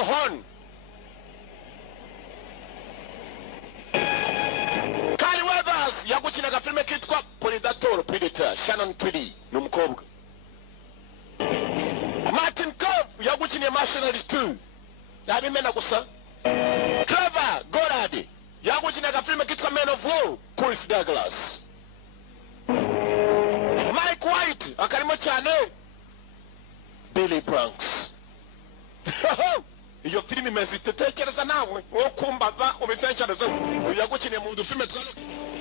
Hon. Kyle Weathers yagukinaga filime kitwa Predator Shannon Tweedy numukobwa. Martin Cove yagukiniye Mercenaries 2 yabimena gusa. Trevor Goddard yagukinaga filime kitwa Men of War Chris Douglas. Mike White akarimo cyane Billy Bronx. Iyo filime mezitekereza nawe wo kumbaza ubitekereza yagukiniye mu dufilme twa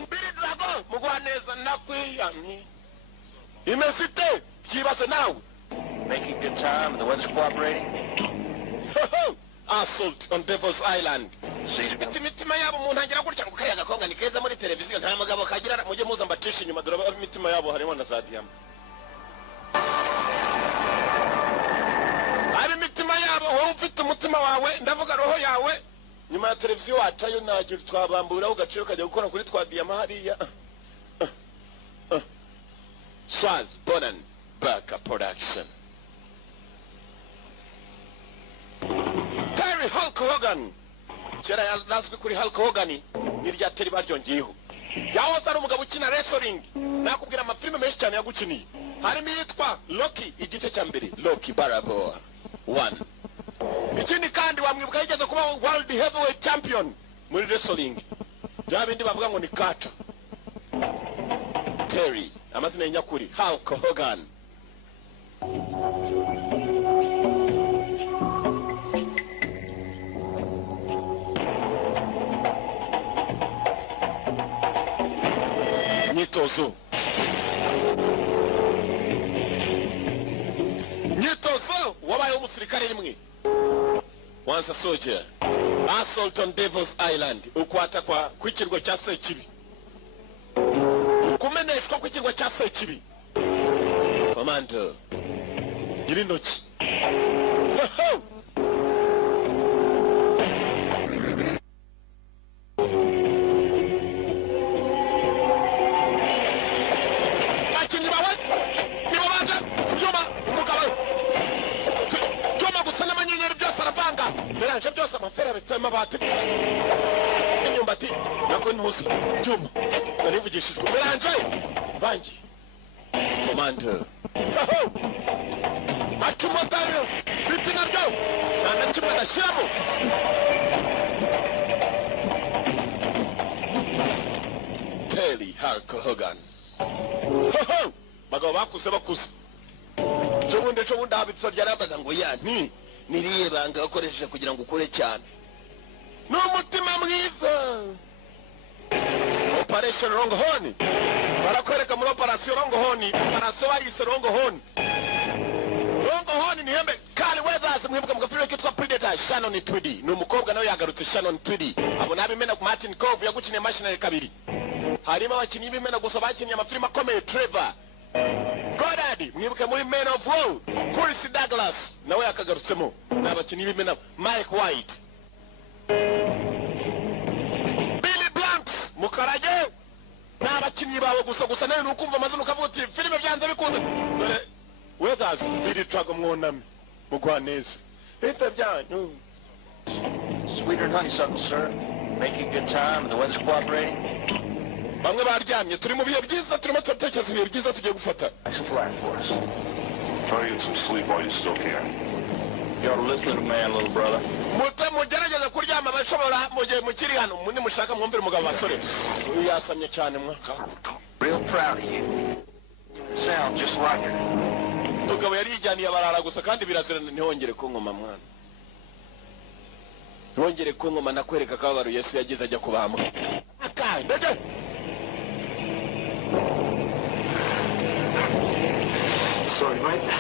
Billy Drago mugwaneza nakwiyamye imezite kibaze nawe Making good time and the weather's cooperating. Assault on Devil's Island. Imitima yabo umuntu agira gutya ngo kariya gakonga ni keza muri televiziyo nta magabo kagira mujye muza mbatisha inyuma dore imitima yabo harimo na za diamond. Ari imitima yabo wowe ufite umutima wawe ndavuga roho yawe nyuma ya televiziyo wacayo nagira twabambura ugaciro kajya gukora kuri twa diamond hariya. Swaz Bonan Baka Production. Terry Hulk Hogan. Kera yazwi kuri Hulk Hogan ni rya Terry baryongiyeho. Yahoze ari umugabo ukina wrestling. Nakubwira amafilme menshi cyane yagukiniye. Harimo yitwa Loki igice cya mbere, Loki Balboa 1. Ikindi kandi wamwibuka yigeze kuba World Heavyweight Champion muri wrestling. Byabindi bavuga ngo ni Carter. Terry amazina y'inyakuri Hulk Hogan. Nyitozo wabaye umusirikare rimwe. Once a soldier. Assault on Devil's Island. Ukwata kwa kwikirwa cya Sekibi. Kumeneshwa kwikirwa cya Sekibi. Commander. Girindoki. Meranje byose amafera bitema bati inyumbati nako ntuzi cyuma narivugishijwe meranje vangi Commander Matumotaro bitina byo anakimwe nashyiramo Terry Hulk Hogan bagabo bakuze cyo bundi habitso ryarabaza ngo ya niriye banga bakoresheje kugira ngo ukore cyane n'umutima mwiza. Operation Longhorn barakwereka muri Operation Longhorn operation bayise Longhorn ni hembe Kyle Weathers mwibuka mu gafilime kitwa Predator Shannon Tweedy n'umukobwa nawe yagarutse Shannon Tweedy abo nabimena ku Martin Cove yagukiniye Mercenaries 2 harimo abakinnyi bimena gusa bakinnye amafilime akomeye Trevor Goddard mwibuke muri Men of War Chris Douglas nawe yakagarutsemo n'abakinnyi bimena Mike White Billy Blanks mukarage n'abakinnyi bawe gusa nawe nukumva amazina ukavuga uti filime byanze bikunze Weathers Billy Drago mwoname mugwaneza leta byanyu Sweeter than honeysuckle, sir. Making good time and the weather's cooperating. Bamwe baryamye turi mu bihe byiza turimo turatekereza ibihe byiza tugiye gufata. Nice and flat for us. Try to get some sleep while you still can. You ought to listen to the man, little brother. Mugerageza kuryama bashobora mugiye mukiri hano mundi mushaka mwumvira umugabo basore. Yasamye cyane mwa. Real proud of you. Sound just like her. Mugabo yari yijyaniye abarara gusa kandi birazirana ntihongere kunkoma mwana. Ntihongere kunkoma nakwereka kabaro Yesu yagize ajya kubambwa. Akaye ndege. Sorry, mate.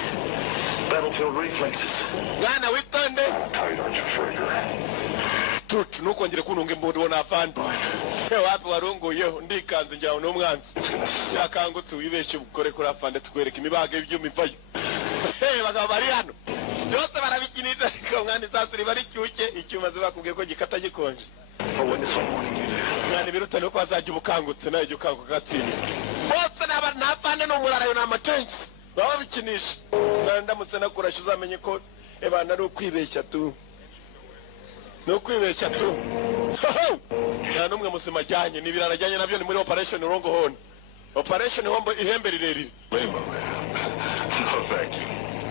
Battlefield reflexes. Mwana witonde. Tight on your finger. Tut nukongere kununga imbundo wona afande. Wapi warunguyeho ndikanze njyaho n'umwanzi. Yakangutse wibeshe ukore kuri afande tukwereka imibaga y'ibyuma ivayo. Bagabo bari hano. Byose barabikinira ariko ariko mwana sasa riba ricyuke icyuma zibakubwiye ko gikata gikonje mwana biruta no kwazajya ubukangutse nayo ukanguka gatsinda bose n'abana n'umurarayo n'amatensi baba bikinisha ndamutse nakurasha uzamenye ko ebana ari ukwibeshya tu nta n'umwe musima ajyanye n'ibirarajyanye nabyo ni muri operation Longhorn operation hombo ihembe rirerire. No, thank you.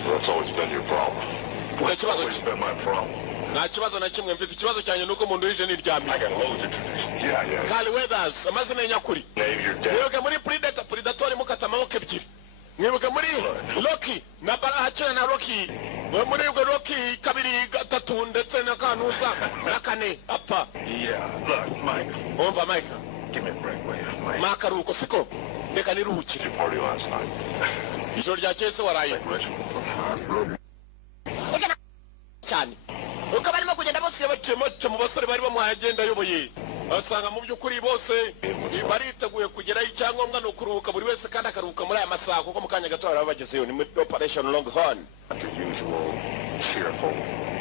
That's always been your problem. What's always been my problem? Nta kibazo na kimwe mfite, ikibazo cyane nuko umuntu wije niryamye. I got loads of tradition. Yeah. Carl Weathers amazina y'nyakuri. Mwibuke muri Predator mukata amaboko ebyiri. Mwibuke muri Rocky na Barahachana na Rocky. Muri Rocky kabiri gatatu ndetse na kanusa na kane apfa. Yeah, look, Mike. Umva Mike. Give me a break, will you, Mike? Makaruko siko. Reka niruhukire. Did you party last night? Ijoro ryakeye se waraye. Cyane. Uko barimo kugenda bose bacemoce mu basore bari bamuhaye agenda ayoboye. Asanga mu by'ukuri bose bariteguye kugeraho icyangombwa no kuruhuka buri wese kandi akaruhuka muri aya masaha kuko mu kanya gato baraba bagezeyo ni muri operation Longhorn. Not your usual cheerful,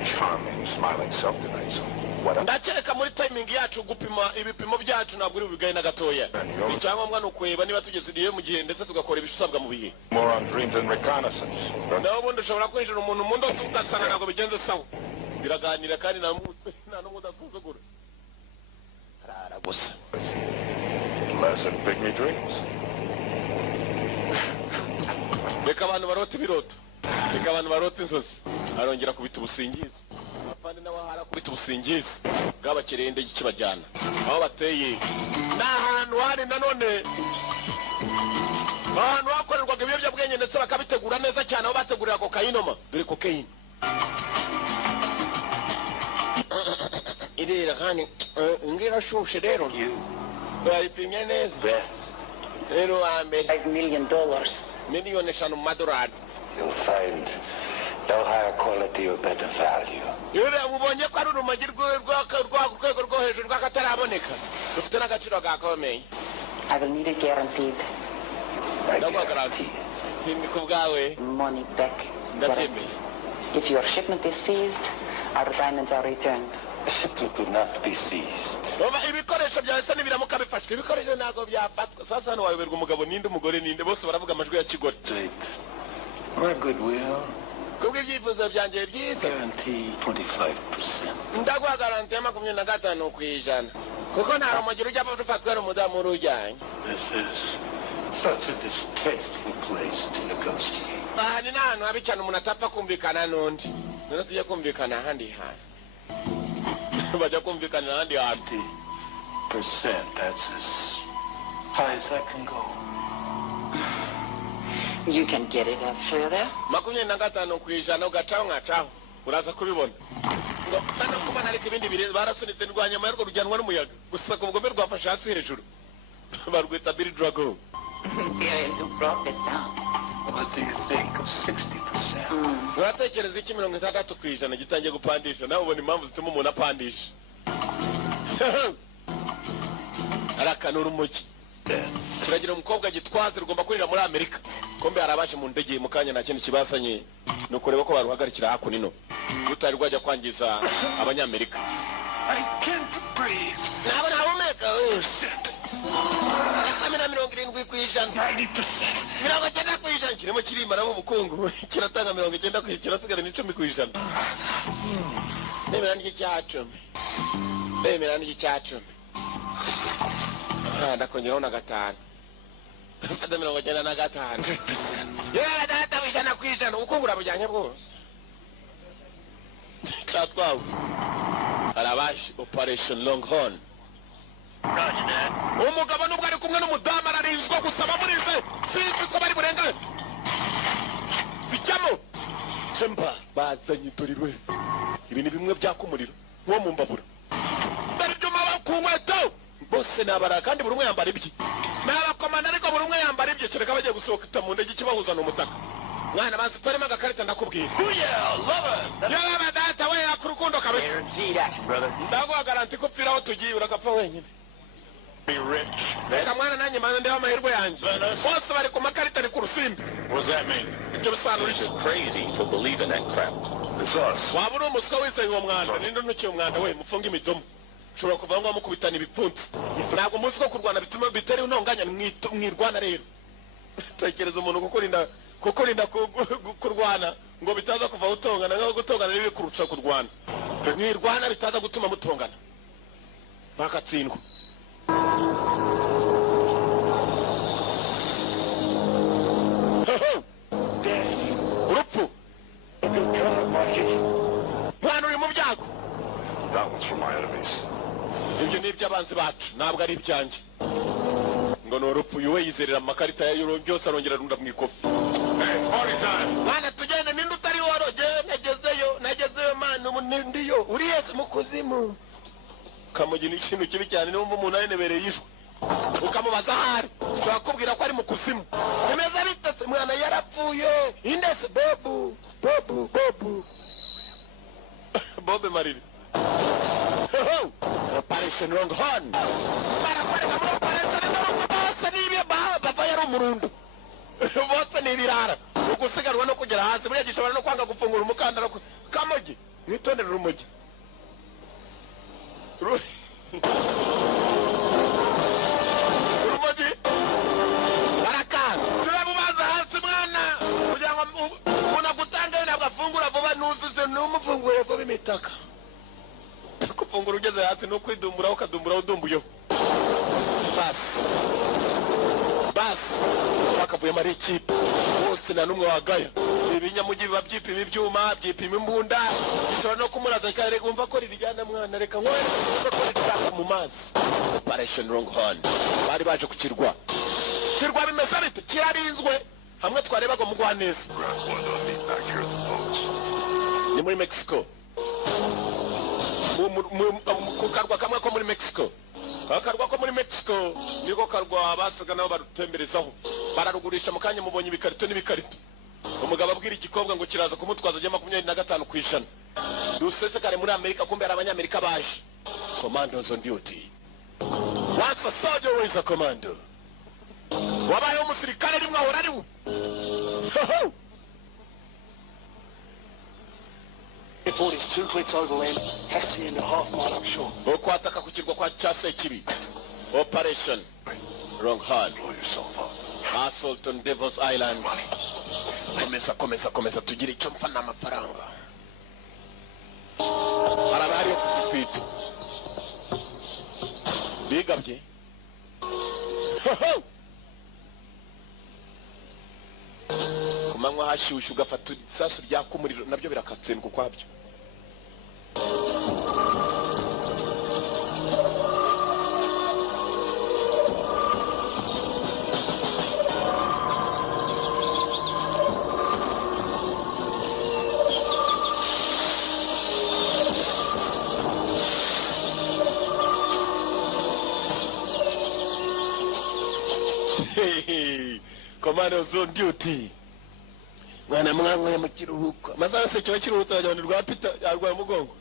charming, smiling self tonight, so what up? Ndakereka muri timing yacu gupima ibipimo byacu ntabwo uri bigaye na gatoya. Icyangombwa no kureba niba tugeze igihe mu gihe ndetse tugakora ibisabwa mu bihe. More on dreams and reconnaissance. Naho ubundi ushobora kwinjira umuntu mu ndoto ugasanga ntabwo bigenze sawa. Biraganira kandi nta n'umwe udasuzugura. Arara gusa. Less and pygmy dreams. Reka abantu barota ibiroto. Reka abantu barota inzozi. Arongera kubita ubusingizi. Abafande nawe harakubita ubusingizi. Bwabakereye indege ikibajyana. Aho bateye. N'ahantu hari nanone. Ahantu hakorerwaga ibiyobyabwenge ndetse bakabitegura neza cyane aho bategurira kokayinoma. Dore kokayine. Irera kandi ngira shushe rero. Bayipimye neza. Rero ambe $5 million. miliyoni 5 madorari. You'll find no higher quality or better value. Yure mubonye ko ari urumagi rwego rwo hejuru rw'akataraboneka. Rufite n'agaciro gakomeye. I will need it guaranteed. Ndagwa garanti. Himi kubwawe. Money back. Ndatemeye. If your shipment is seized, our diamonds are returned. The shipment could not be seized. Baba ibikoresho byase n'ibiramuka bifashwe. Ibikoresho ntago byafatwa. Sasa hano wayoberwa umugabo ninde umugore ninde bose baravuga amajwi ya kigore. My goodwill. Kubwo ibyifuzo byanjye byiza. Guarantee 25%. Ndagwa garanti ya 25 kwijana. Kuko nta rumugiro ujya bafatwa n'umudamu urujyanye. This is such a distasteful place to negotiate. Aha ni nahantu habi cyane umuntu atapfa kumvikana n'undi. None tujya kumvikana ahandi hantu. Bajya kumvikana ahandi hantu. 20%, that's as high as I can go. You can get it up further. 25 kwijana ugacaho nkacaho. Uraza kubibona. Ngo kandi kubana ariko ibindi bire barasunitse ndwanya y'urwo rujyanwa n'umuyaga. Gusa ku bugome rwafasha hasi hejuru. Barwita Billy Drago. Get into profit now. What do you think of 60%? Uratekereza iki 60 kwijana gitangiye gupandisha nawe ubona impamvu zituma umuntu apandisha. Arakanura umuki. Kiragira umukobwa gitwaze rugomba kurira muri Amerika. Kombe arabaje mu ndege mu kanya nta kindi kibasanye no kureba ko baruhagarikira hakunino. Rutari rwajya kwangiza abanyamerika. I can't breathe. Nabo nahumeka. Nakamera 70 kwijana. 90%. 90 kwijana kirimo kirimba nabo ubukungu. Kiratanga 90 kwijana kirasigara ni 10 kwijana. Nemera n'icyacu. Nemera n'icyacu. Ndakongeraho na 5. Fata 95. Yeah, data wijana kwijana ubukungu burabujyanye bwose. Cyatwawe. Arabaje operation Longhorn. Umugabo nubwo ari kumwe n'umudamu ararinzwe gusaba murize sinzi ko bari burenga. Zijyamo. Chemba bazanye torirwe. Ibi ni bimwe byakumuriro nko mu mbabura. Bari byo mabakunkweto. Bose nabara kandi buri umwe yambara ibye. Nabakomana ariko buri umwe yambara ibye kereka bagiye gusohoka mu ndege kibahuza n'umutaka. Mwana banze torema gakarita ndakubwira. Yeah, lover. Yaba data we akurukundo kabisa. Guaranteed action, brother. Ndagwa garanti ko pfiraho tugiye uragapfa wenyine. Be rich. reka mwana nanjye manza ndeba amahirwe yanjye bose bari ku makarita ari ku rusimbi. What does that mean? Ibyo bisobanura You're iki? just crazy to believe in that crap. It's us. waba uri umuswa wiseye uwo mwanda ninde unukiye umwanda we mufunge imidomo ushobora kuva ngo mukubitana ibipfunsi ntabwo muzi ko kurwana bituma bitari intonganya mwirwana rero tekereza umuntu kukurinda kurwana ngo bitaza kuva utongana ngo gutongana rero kurusha kurwana mwirwana bitaza gutuma mutongana bakatsindwa. urupfu mwana uri mu byago. That one's for my enemies. ibyo ni iby'abanzi bacu ntabwo ari ibyanjye. ngo ni urupfu yuwe yizerera amakarita ya euro byose arongera arunda mu ikofi. Hey, it's party time. mwana tugende ninde utari woroge nagezeyo mwana ndiyo uri yese mu kuzimu. ukamugira ikintu kibi cyane niba umuntu ayenebereye ijwi ukamubaza ahari ushobora kubwira ko ari mu kuzimu. bimeze bitetse mwana yarapfuye indese bobu bobe mariri. Operation Longhorn. Barakwereka muri operation n'urugo bose n'ibyo bava yari umurundo. bose ni ibirara. ugusiganwa no kugera hasi buriya gishobora no kwanga gufungura umukandara kamogi. mwitondere urumogi. urumogi barakanga turamubanza hasi mwana kugira ngo umuntu agutangaye ntabwo afungura vuba nuzuze n'umufungure vuba imitaka. kufungura ugeze hasi no kwidumburaho ukadumburaho udumbuyeho. basi bakavuyemo ari ikipe bose nta n'umwe wagaya. ibinyamugi biba byipima ibyuma byipima imbunda bishobora no kumuraza ikareka wumva ko ririjyana mwana reka nkohereza ko rijyana mu mazi. Operation Longhorn bari baje ku kirwa bimeze bite kirarinzwe hamwe twarebaga mu Rwaneza. Grab one on me back here at the boats. ni muri Mexico ku karwa kamwe ko muri Mexico. akarwa ko muri Mexico niko karwa basaga nabo barutemberezaho bararugurisha mu kanya mubonye ibikarito n'ibikarito. umugabo abwira igikobwa ngo kiraza kumutwaza ajya 25%. dusesekare muri Amerika kumbe ari abanyamerika baje. Commandos on duty. Once a soldier is a commando. wabaye umusirikare rimwe ahora ari we. Airport is 2 clicks overland, has to end a half-mile upshore. ukwataka ku kirwa kwa Chasekibi. Operation Longhorn. Blow yourself up. Assault on Devil's Island. komeza tugire icyo mpfa n'amafaranga. barabari yo kufito bigabye. kumanywa hashyushye ugafata isasu ryaka umuriro nabyo birakatsindwa ukwabyo. Commandos on duty. mwana mwanyweye mu kiruhuko amasaha yose kiba kiruhutse abajyana rwa Peter yarwaye umugongo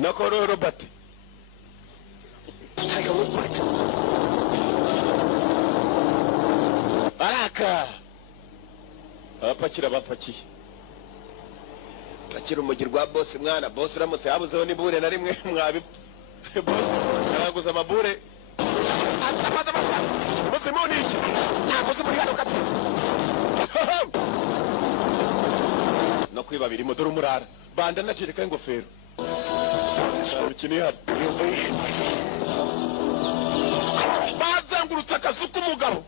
na Koro Robert. Take a look, mate. araka abapakira bapakiye pakira umugi rwa boss mwana boss uramutse yabuzeho nibure na rimwe mwabi boss araguza amabure atamaza boss muniki nta boss muri hano kati no kwiba birimo dore umurara banda najereka ingofero ikini hano bazengurutse akazu k'umugabo.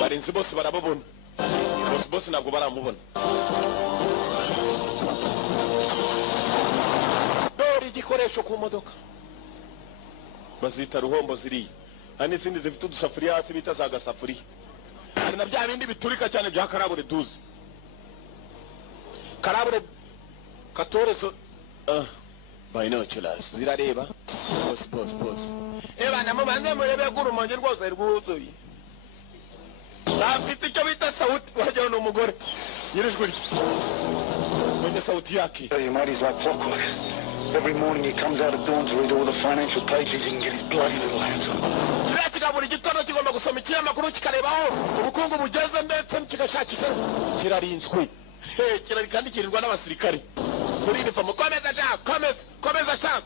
barinzi bose barababona bose ntabwo baramubona. dore igikoresho ku modoka bazita ruhombo ziriya hari n'izindi zifite udusafuriya hasi bita za gasafuriya. hari na bya bindi biturika cyane bya karabure duzi karabure katorezo binoculars zirareba boss bana mubanze murebe ko urumonge rwose rwuzuye afite icyo bita sauti wagira n'umugore yirijwe rye mwenye sauti yake. Tell you, mate, he's like clockwork. Every morning he comes out at dawn to read all the financial pages he can get his bloody little hands on. kiriya kigabo buri gitondo kigomba gusoma ikinyamakuru kikarebaho ubukungu bugeze ndetse kigashakisha kirarinzwe kirari kandi kirirwa n'abasirikari muri uniform. Komeza sha, komeza sha,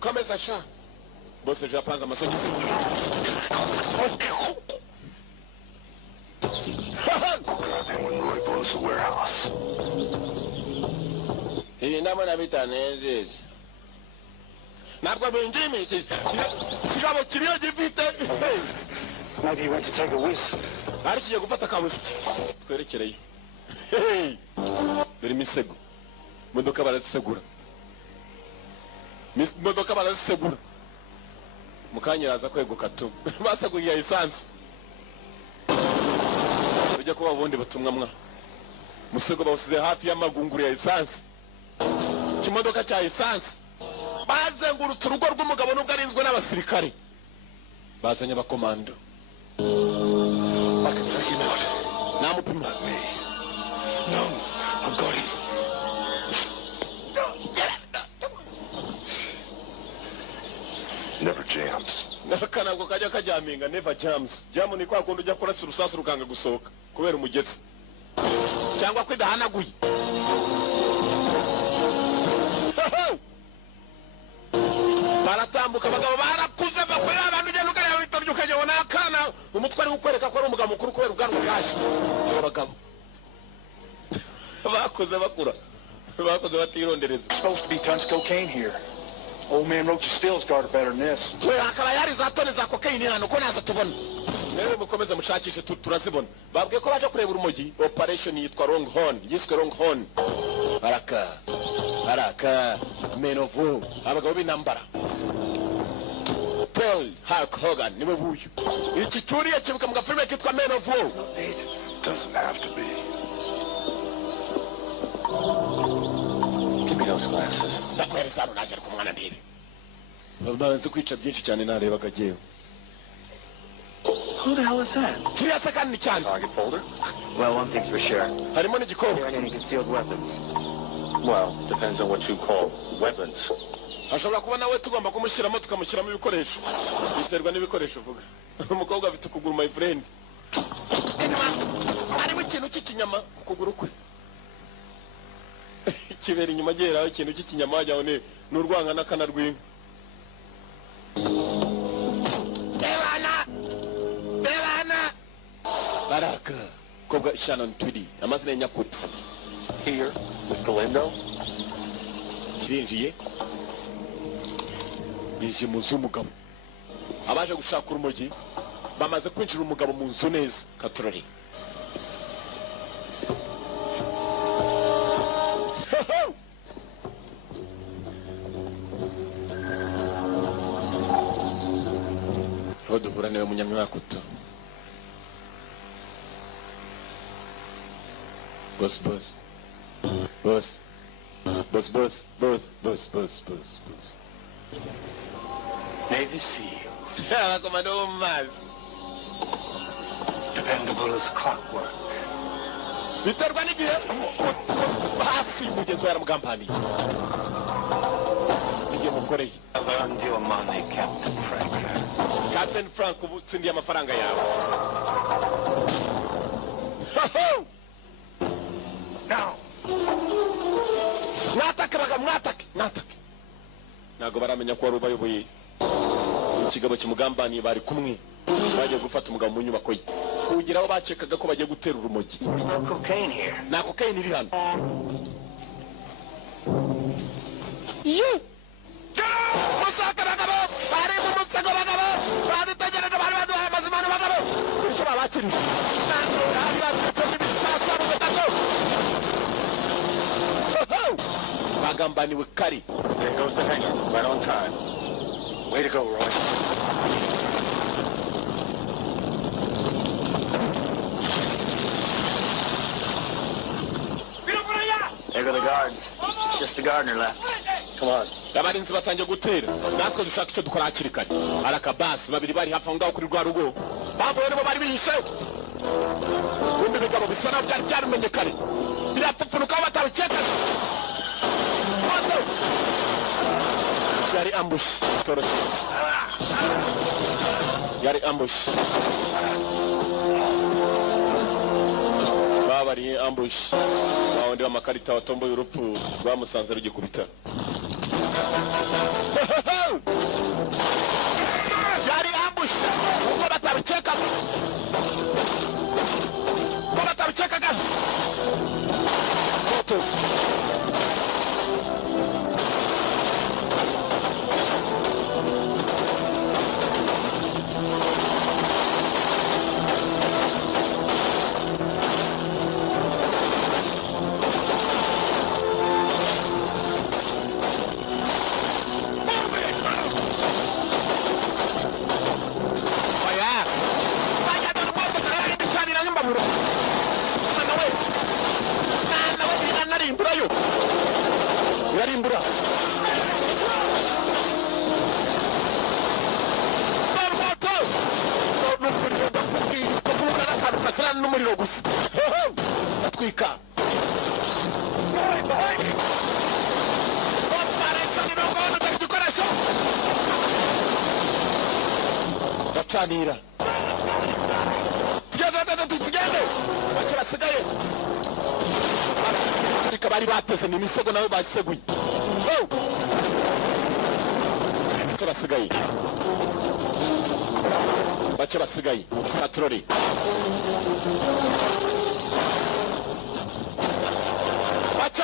komeza sha. Bose je apanze amasogisi. And when Roy blows the warehouse. Ibi ndabona bitanezeze. Ntabwo bindimi kigabo kiriyo gifite. Maybe he went to take a whiz. Ari kigiye gufata kabuzi. Twerekereyo. Dore imisego. Modoka barazisegura. Modoka barazisegura. Mukanyiraza kweguka tu. Basaguye essence. Ujya kuba ubundi butumwa mwa. Musego bawusize hafi y'amagunguru ya essence. Kimodoka cya essence. Bazengurutse urugo rw'umugabo nubwo arinzwe n'abasirikare. Bazanye abakomando. I can take him out. Namupima. No, I've got him. Never jams. Nakanago kajya kajaminga never jams. Jamu ni kwa kundi ujya kurasa urusasu rukanga gusohoka kubera umugetsi. Cyangwa kwidahanaguye. Baratambuka abagabo barakuze bakorera abantu ugenda ukareba bitabye ukajya nakana umutwe ari gukwereka ko ari umugabo mukuru kubera ubwanwa bwaje. Abagabo bakoze bakura bakoze batirondereza. Supposed to be tons of cocaine here. Old man Roach Stills guard better than this. We akaba yari za tone za cocaine hano ko naza tubona. Rero mukomeze mushakishe turazibona. Babwiye ko baje kureba urumogi. Operation yitwa Longhorn, yiswe Longhorn. Baraka Menovo abagabo b'intambara. Tell Hulk Hogan niwe buyu. Iki cyuriye kibuka mu gafilme kitwa Menovo. Doesn't have to be. Give me those glasses. Ndakwereza hano naje kumwana ndibe. Babanze kwica byinshi cyane narebaga jewe. Who the hell is that? Kiriya sakani cyane. Target folder? Well, one thing's for sure. Harimo n'igikoko. There ain't any concealed weapons. Well, depends on what you call weapons. Ashobora kuba nawe tugomba kumushyiramo tukamushyiramo ibikoresho. Biterwa n'ibikoresho uvuga. Umukobwa afite ukuguru my friend. Ari ikintu cy'ikinyama kukuguru kwe. Kibera inyuma geraho ikintu cy'ikinyama wajyaho ne n'urwanga n'akana rw'inka. Bebana. Baraka. Kobwa Shannon Tweedy. Amazina nyakuri. Here, with Galindo. Kirinjiye. Yinjiye mu nzu y'umugabo. Abaje gushaka urumogi bamaze kwinjira umugabo mu nzu neza. Katurori. Duhura niwe munyamwaka uto. Boss. Navy SEALs. Komando mazi. Dependable as clockwork. Biterwa n'igihe hasi mugenzi yaramugambaniye. Igihe mukoreye. I've earned your money, Captain Frank. Captain Frank ubu tsindiye amafaranga yawe. Now. Mwatake. Nago baramenya ko wari ubayoboye. Ikigabo kimugambaniye bari kumwe. Bagiye gufata umugabo mu nyubako ye. Kugira aho bakekaga ko bagiye gutera urumogi. There's no cocaine here. Na cocaine iri hano. Musaka bagabo, bari mu musego bagabo, baditegereje bari baduhaye amazimano bagabo. Icyo babakirije. Ntabwo ari batse n'ibisasa mu gatatu. Bagambaniwe kari. There goes the hangar, right on time. Way to go, Roy. There go the guards. It's just the gardener left. Come on. Abarinzi batangiye gutera. Natwe dushaka icyo dukora hakiri kare. Arakabasi babiri bari hafi aho ngaho kuri rwa rugo. bavuye nibo bari bihishe kumbe ibigabo bisa naho byari byabimenyekanye birapfupfunukaho batabikekaga maze yari ambush itoroshye yari ambush babariye ambush bawundi w'amakarita watomboye urupfu rwamusanze rugikubita yari ambush ubwo batabikekaga moto irarimbura moto n'umuriro ndakubwiye ko guhura n'akantu kasirana n'umuriro gusa atwika igikoresho gacanira tugende bake basigaye turika bari bateze ni imisego nawe baseguye bake basigaye katroli bake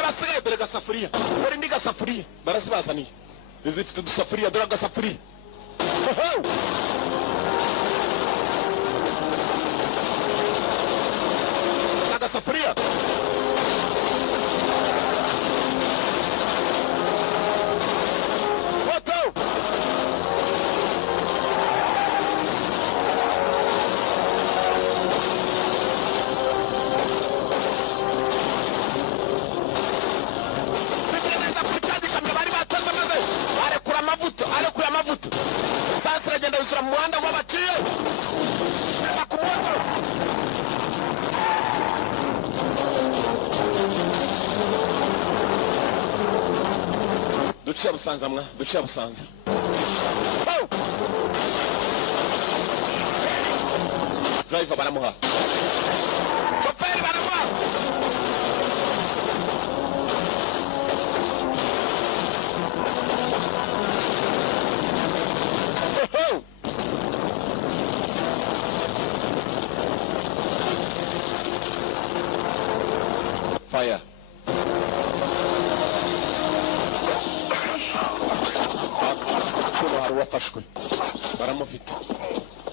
basigaye dore gasafuriya dore indi gasafuriya barazibazaniye zifite udusafuriya dore agasafuriya agasafuriya moto bigeneza kuri cya gikamyo bari bateze maze arekuye amavuta sasa iragenda yuzura mu muhanda ngo baciye ku moto duciye busanza driver baramuha shoferi baramuha fire hari uwafashwe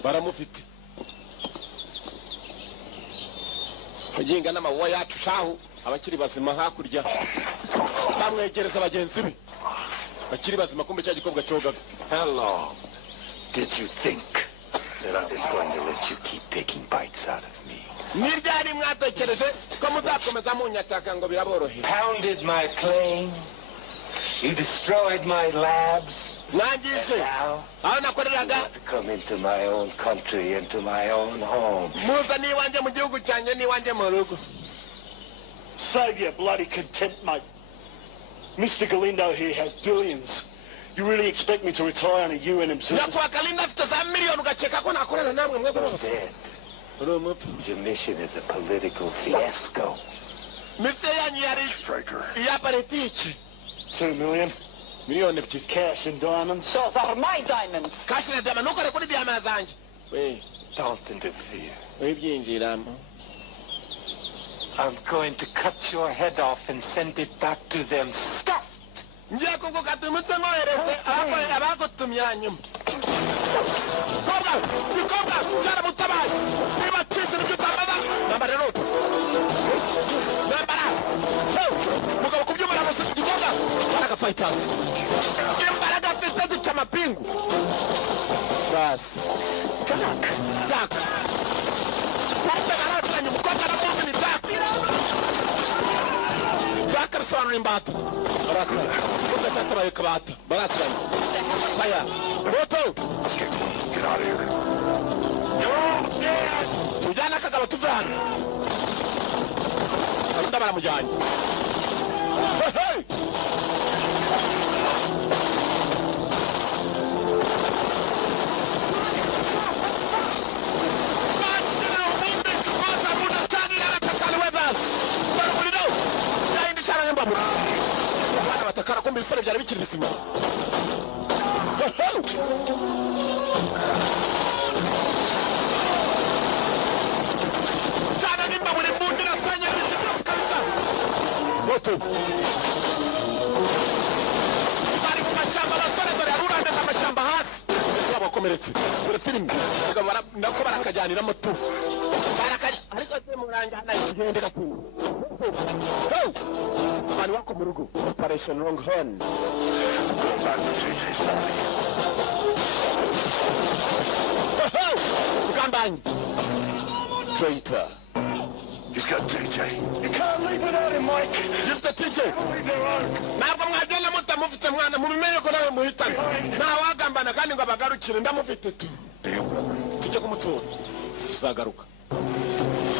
baramufite uginga n'amawuwa yacu shahu abakiri bazima hakurya bamwegereza bagenzi be bakiri bazima kumbe cya gikobwa cyogaga. Hello. Did you think that I was going to let you keep taking bites out of me? Niryari mwatekereje ko muzakomeza munyataka ngo biraborohera. Pounded my claim. You destroyed my labs. Nangije. Aho nakoreraga To come into my own country, into my own home. muza niwanje mu gihugu cyanye niwanje mu rugo. Save your bloody contempt, mate. Mr. Galindo here has billions. You really expect me to retire on a UN observer? Nyakwa Galindo afite za miliyoni ugakeka ko nakorana namwe mwebwe bose. Your mission is a political fiasco. Mise yanyu yari iya politiki. 2 million. Miliyoni ebyiri. Cash and diamonds. Those are my diamonds. Cash na diamond nukore kuri diamond zanje. Don't interfere. Webyinjiramo. I'm going to cut your head off and send it back to them stuffed. Ngiye kugukata umutwe ngohereze abagutumye hanyuma. Gikobwa cyara mutabaye. Niba cyise n'ibyo utambaza nambara rero. Nambara. Mugabo kubyumara bose gikobwa baraka fighters. Imbaraga mfite zica amapingu. Bas. Tak. Baraka umukobwa namuzi ni tak. Baraka bisobanura imbata. Baraka. Kuko cyatabaye kabata. Baraka. Fire. Moto. out of here. Tujana kagabo tuvana. Alunda baramujanye. Hey! Batakara kumbe ibisore byari bikiri bisima. Tana nimba muri mbundi nasanya bitose kabisa. Moto. Bari mu mashamba basore dore aruranda n'amashamba hasi. Ejo bakomeretse. Muri film nako barakajyanira moto. Barakajya ariko semuranga na igende kapu. Abantu wako mu rugo. Operation Longhorn. Go back to TJ's body. Mugambanyi. Traitor. He's got TJ. You can't leave without him, Mike. Give the TJ. Don't leave their own. Ntabwo mwagenda mutamufite mwana mubimenye ko nawe muhitana. Ntawagambana kandi ngo abagarukire ndamufite tu. Tujye kumutura. Tuzagaruka.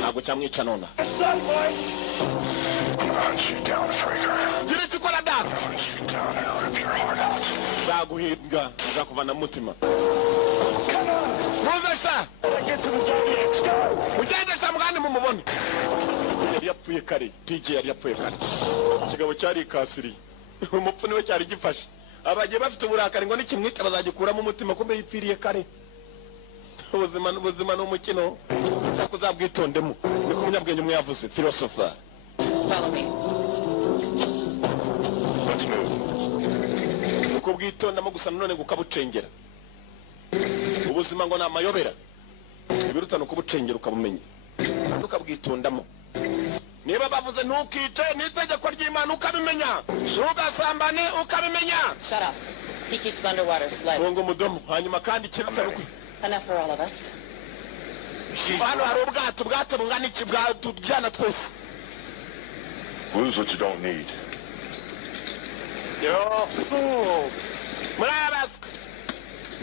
Ntabwo cyamwica nona. Son, Mike. I'm gonna hunt you down, Fraker. Gira icyo ukora dada. Hunt you down and rip your heart out. Zaguhinga. Zakuvana mu mutima. Come on. Muze sha. Get to the Zodiacs. Go. Mugende sha mugani mumubone. Yari yapfuye kare. TJ yari yapfuye kare. Kigabo cyari kasiri. Umupfu niwe cyari gifashe. Abagiye bafite uburakari ngo nikimwita bazagikuramo umutima kumbe yipfiriye kare. Ubuzima n'umukino. Cyakuzabwitondemo. Niko umunyabwenge umwe yavuze. Philosopher. Follow me. Let's move. Uko bwitondamo gusa none gukabucengera. Ubuzima ngo namayobera. Ibirutana kubucengera ukabumenya. Kandi ukabwitondamo. Niba bavuze ntukice n'itegeko ry'Imana ukabimenya. Ugasambane ukabimenya. Shut up. He keeps underwater sled. Bongo mudomo hanyuma kandi kirutana uko. Enough for all of us. Hano hari ubwato bungana iki bwatujyana twese. Lose what you don't need. You're fools. Murabaswe.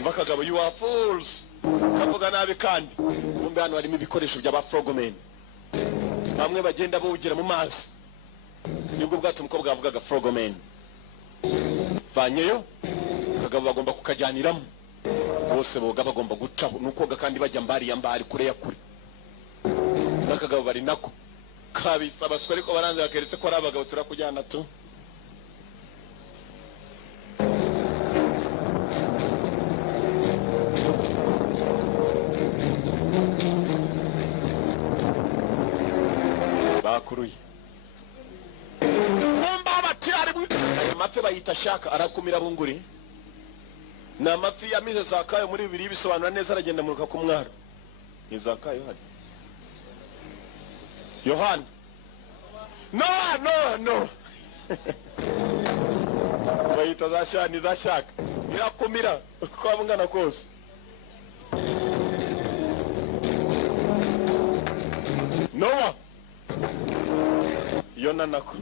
Mbakagabo you are fools. Kavuga nabi kandi. Kumbe hano harimo ibikoresho by'aba frogmen. Bamwe bagenda bawugira mu mazi. Nibwo bwato umukobwa yavugaga frogmen. Vanyeyo kagabo bagomba kukajyaniramo. Bose boga bagomba gucaho nukoga kandi bajya mbari ya mbari kure ya kure. Nakagabo bari nako. Kabisa baswe ariko baranze bakeretse ko ari abagabo turakujyana tu. Bakuruye. Kumba batari amafi bayita shaka arakumira bunguri. Na mafi yamize zakayo muri bibiri bisobanura neza aragenda muruka ku mwaro. Ni zakayo hadi. Yohana. No. Bayita zashani zashaka. Irakumira kwa mungana kose. Noah. Yona nako.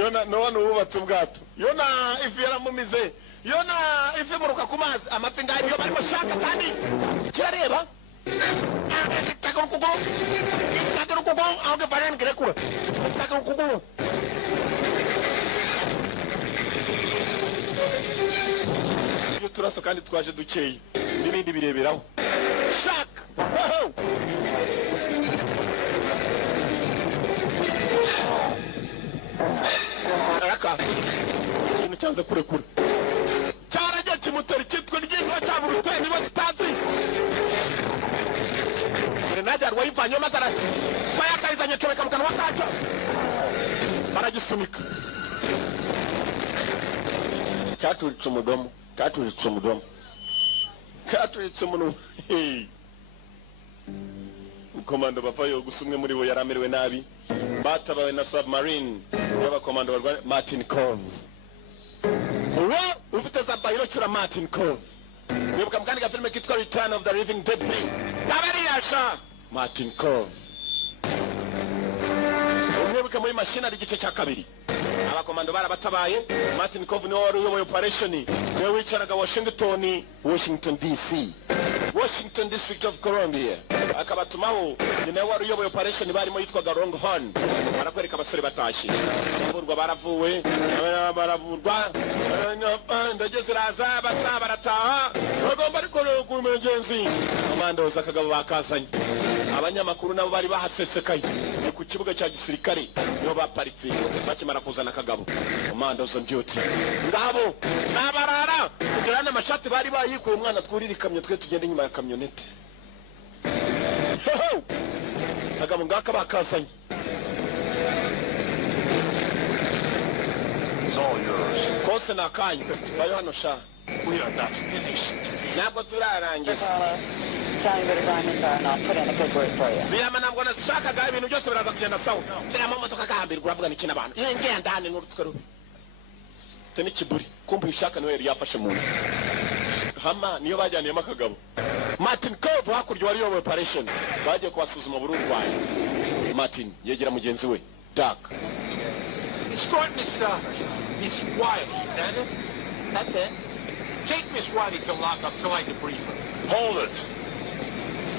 Yona Noah nubatse ubwato. Yona ifi yaramumize. Yona ifi muruka ku mazi amafi ngari yo barimo shaka kandi kirareba. Takurukugo. Aho barane gerekura. Takurukugo. Yo turaso kandi twaje dukeye. Nibindi bireberaho. Shaka. Araka. Ikintu cyanze kurekura. Cyaragiye kimutera cyitwa ry'inka cyaburutse niba tutazi. Grenade arwayivanye mazara. Bayakayizanye cobeka mu kanwa kacu. Baragisunika. Cyaturitse umudomo. Cyaturitse umunwa. Komando bapayo gusumwe muri bo yaramerewe nabi. Batabawe na submarine y'abakomando barwa Martin Cove. Ufite zabayiro cyura Martin Cove. Nibuka mkani ka filme kitwa Return of the Living Dead 3. Tabari yasha Martin Cove. Nibuka muri machine ari gice cya kabiri. abakomando barabatabaye. Martin Kov niwe wari uyoboye operation, niwe wicaraga Washington DC, Washington District of Columbia. Akabatumaho niwe wari uyoboye operation barimo yitwaga Longhorn. Barakwereka abasore batashi, bavurwa baravurwa, ndageze raza barataha, bagomba ariko ku emergency. Komando zakagabo bakazanye, abanyamakuru nabo bari bahasesekaye ku kibuga cya gisirikare, nibo baparitse bakimara kuzana akagabo. Komando zo duty ngabo nabarara kugira n'amashati bari bayikuye, umwana twurira ikamyo twe tugende nyuma ya kamyonete. Agamo ngaka bakazanye. It's all yours. Kose nakanyu bayo hano sha. We are not finished. Ntabwo turarangiza. Carlos, tell me where the diamonds are and I'll put in a good word for you. Diyama ntabwo nashakaga ibintu byose biraza kugenda sawa. Tira mu motoka kambirwa uravuga n'iki n'abantu. Ngenda hane n'urutwe rubi. Teni kiburi. Kumbe ushaka niwe yari yafashe mu. Hama niyo bajyaniyemo akagabo. Martin Kov hakurya wari yoboye operation. Bagiye kubasuzuma bururwaye. Martin yegera mugenzi we. Dark. Escort Miss Wiley, is that it? That's it. Take Miss Wiley to lockup till I debrief her. Hold it.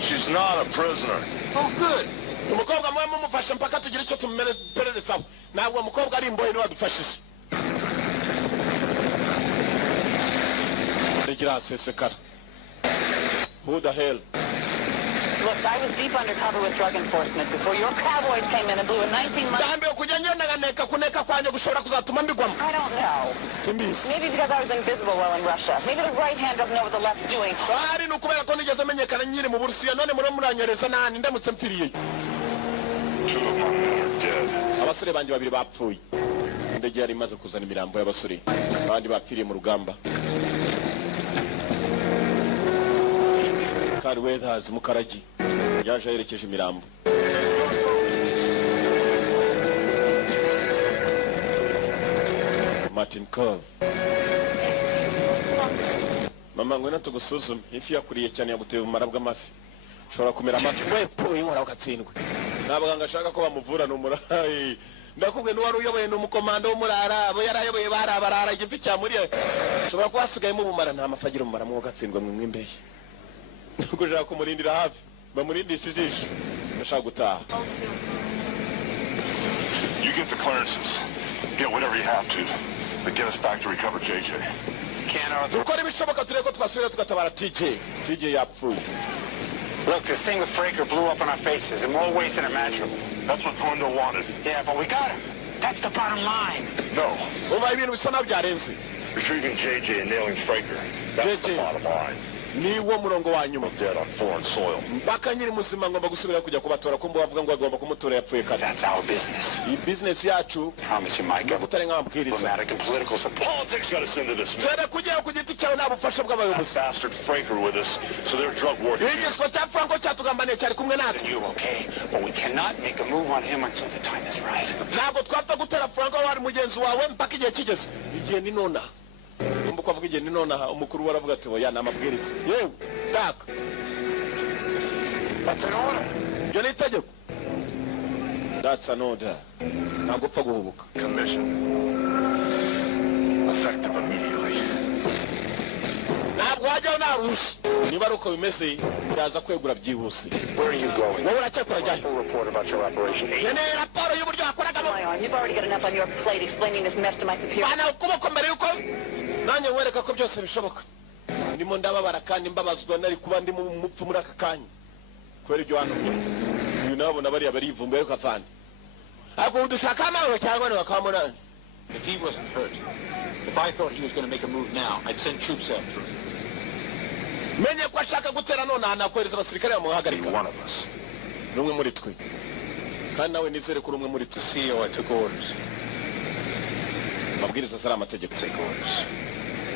She's not a prisoner. Oh, good. Umukobwa mwe mumufashe mpaka tugira icyo tumumereresaho. Ntabwo umukobwa ari imbohe niwe wadufashije. Regira sesekara. Who the hell? Look, I was deep undercover with drug enforcement before your cowboys came in and blew a 19-month... Dambe kujya ngendanganeka kuneka kwanje gushobora kuzatuma mbigwamo. I don't know. Simbizi. Maybe because I was invisible while in Russia. Maybe the right hand doesn't know what the left's doing. Bari nukubera ko nigeze menyekana nyiri mu Burusiya, none muri muranyereza nani ndamutse mpfiriye. 2 of my men are dead. Abasore banje babiri bapfuye. Indege yari imaze kuzana imirambo y'abasore abandi bapfiriye mu rugamba. Kari Weathers Mukaragi yaje yerekeje imirambo. Martin Kov. Mama ngwena tugusuzume, ifi yakuriye cyane yaguteye umara bw'amafi. Ushobora kumera amafi wepoye nkora ukatsindwe. Nabaganga ashaka ko bamuvura n'umurayi. Ndakubwe n'uwari uyoboye n'umukomando w'umurara, abo yarayoboye barabarara igifi cyamuriye. Ushobora kuba hasigayemo ubumara nta mafagira umara mu gatsindwa mu imbere. Kuja kumurindira hafi bamurindisha ijisho ndashaka gutaha. You get the clearances. Get whatever you have to. But get us back to recover JJ. Can't, Arthur. Dukora ibishoboka turebe ko twasubira tugatabara TJ yapfuye. Look, this thing with Fraker blew up in our faces in more ways than imaginable. That's what Glenda wanted. Yeah, but we got him. That's the bottom line. No. Umva ibintu bisa naho byarenze. Retrieving JJ and nailing Fraker. That's the JJ. bottom line. Niwo murongo wa nyuma. Dead on foreign soil. Mpaka nyiri muzima ngomba gusubira kujya kubatora ko mbo bavuga ngo agomba kumutora yapfuye kare. That's our business. Iyi business yacu Promise you, Mike, utari nk'amabwiriza. diplomatic and political support. Politics got us into this. Twere kujya ku giti cyawe nta bufasha That bw'abayobozi. bastard Fraker with us, so they're drug war. Igiswa cya Franco cyatugambaniye cyari kumwe natwe. You okay? But we cannot make a move on him until the time is right. Ntabwo twapfa gutera Franco wari mugenzi wawe mpaka igihe kigeze. Igihe ni nona. Umva ko avuga igihe ni nona, umukuru waravuga ati oya ni amabwiriza. Yewe tak. That's an order. Yo ni itegeko. That's an order. Ntabwo upfa guhubuka. Commission. Effective immediately. Ntabwo wajyaho narusha. Niba ari uko bimeze ndaza kwegura byihuse. Where are you going? Wowe uracyakora ryari? Full report about your operation. Nkeneye raporo y'uburyo wakoragamo. My arm, you've already got enough on your plate explaining this mess to my superior. Bana ukuboko mbere yuko nanjye nkwereka ko byose bishoboka. Ndimo ndababara kandi mbabazwa nari kuba ndi mu mupfu muri aka kanya. Kwera ibyo hano. Uyu nabona bariya barivumbuye ariko afande. Ako udushaka amahoro cyangwa nakamunani. If he wasn't hurt, if I thought he was going to make a move now, I'd send troops after him. Menye ko ashaka gutera none anakohereza abasirikare Be bamuhagarika. one of us. Numwe muri twe. Kandi nawe nizere ko umwe muri twe. The CEO, I took orders. Mabwiriza sara amategeko. Take orders.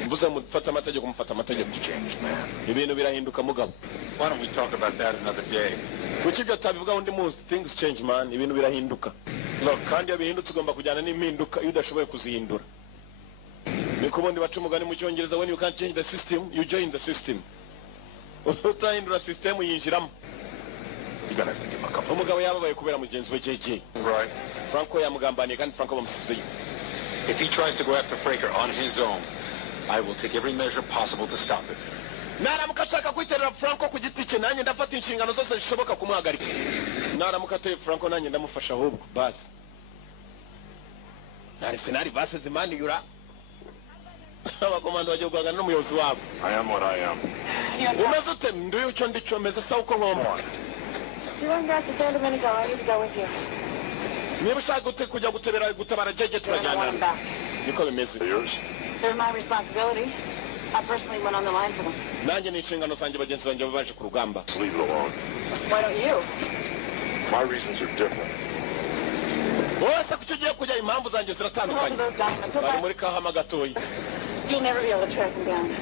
Mvuze mufata amategeko mufata amategeko. It's changed, man. Ibintu birahinduka mugabo. Why don't we talk about that another day? Kuki byo tabivuga undi munsi, things change man, ibintu birahinduka. Look, kandi abihindutse ugomba kujyana n'impinduka iyo udashoboye kuzihindura. Niko bondi baca umugani mu Cyongereza, when you can't change the system, you join the system. Utahindura system yinjiramo. You're gonna have to give him a couple. Umugabo yababaye kubera mugenzi we JJ. Right. Franco yamugambaniye kandi Franco bamusizeyo. If he tries to go after Fraker on his own, I will take every measure possible to stop it. naramuka ashaka kwiterera Franco ku giti cye nanjye ndafata inshingano zose zishoboka kumuhagarika. Naramuka ateye Franco nanjye ndamufasha ahubwo basi. Nari senari base zimaniura. Abakomando bagiye guhangana n'umuyobozi wabo. I am what I am. Umeze ute nduye icyo ndico meze sawa uko nkomba. You run back to San Domingo. I need to go with you. Niba ushaka kujya gutabara jeje turajyana. Niko bimeze. Yours? They're my responsibility. I personally went on the line for them. Nanjye ni inshingano zanjye bagenzi banjye babaje ku rugamba. Leave it alone. Why don't you? My reasons are different. Wose kucyo ugiye kujya impamvu zanjye ziratandukanye. Bari muri kahama gatoyi. You'll never be able to track them down.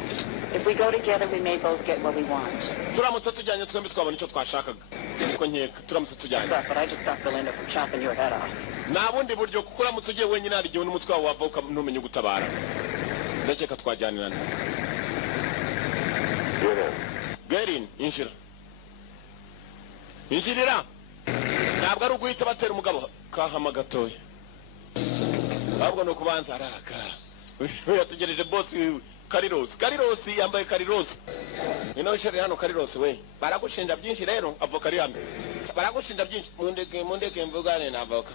If we go together, we may both get what we want. Turamutse tujyanye twembi twabona icyo twashakaga. Niko nkeka turamutse tujyanye. But I just stopped Belinda from chopping your head off. Nta bundi buryo kuko uramutse ugiye wenyine hari igihe n'umutwe wawe wavuka ntumenye gutabara. Ndakeka twajyanirana. Get in, injira. Injirira. Ntabwo ari uguhita batera umugabo kahama gatoya. Ahubwo no kubanza araka. Yategereje boss Kariros. Kariros yambaye Kariros. Ino sheri hano Kariros we. Baragushinja byinshi rero avoka ari hano. Baragushinja byinshi. Mundeke mvugane na avoka.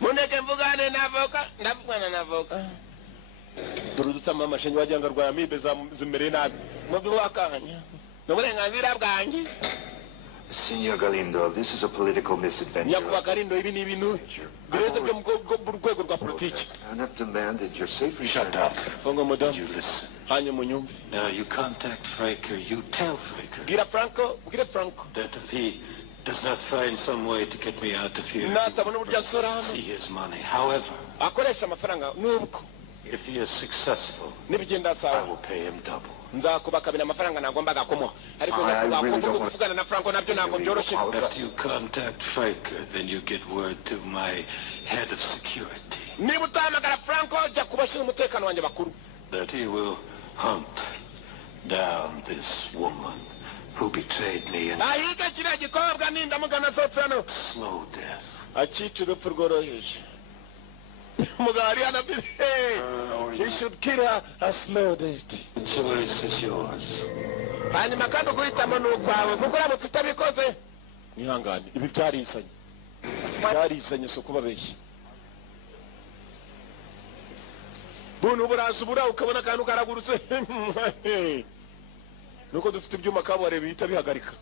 Mundeke mvugane na avoka. Ndavugana na avoka. Durudutsa mama shenye wajanga rwa amibe zimere nabi. Mubyo wakanya. N'uburenganzira bwanjye. Signor Galindo, this is a political misadventure. Nyakuba Galindo ibi ni ibintu. Bireze byo mu rwego rwa politiki. And I've demanded your safe return. Shut up. Fungo madam. You listen. Hanya munyumve. Now you contact Fraker. You tell Fraker Gira Franco. that if he does not find some way to get me out of here, Natabona uburyo ansora hano. see his money. However, Akoresha amafaranga nubwo if he is successful, nibigenda I sawa. will pay him double. Nzakubakabira amafaranga nagombaga kumuha. Ariko I really nakuvuga don't kuvugana na Franco nabyo ntabwo byoroshye. After you contact Fraker, then you get word to my head of security Niba utahamagara Franco jya kubashinzwe umutekano wanjye bakuru. that he will hunt down this woman who betrayed me and Ahiga kiriya gikobwa nindamugana zose hano. slow death. Acika urupfu rworoheje. Mugari anabiri. He should kill her a slow death. The choice is yours. Hanyuma kandi guhitamo ni ukwawe kuko uramutse utabikoze nihangane ibi byarisanye so kubabeshya buntu buraza ubura ukabona akantu karagurutse nuko dufite ibyuma kabuhariwe bihita bihagarika.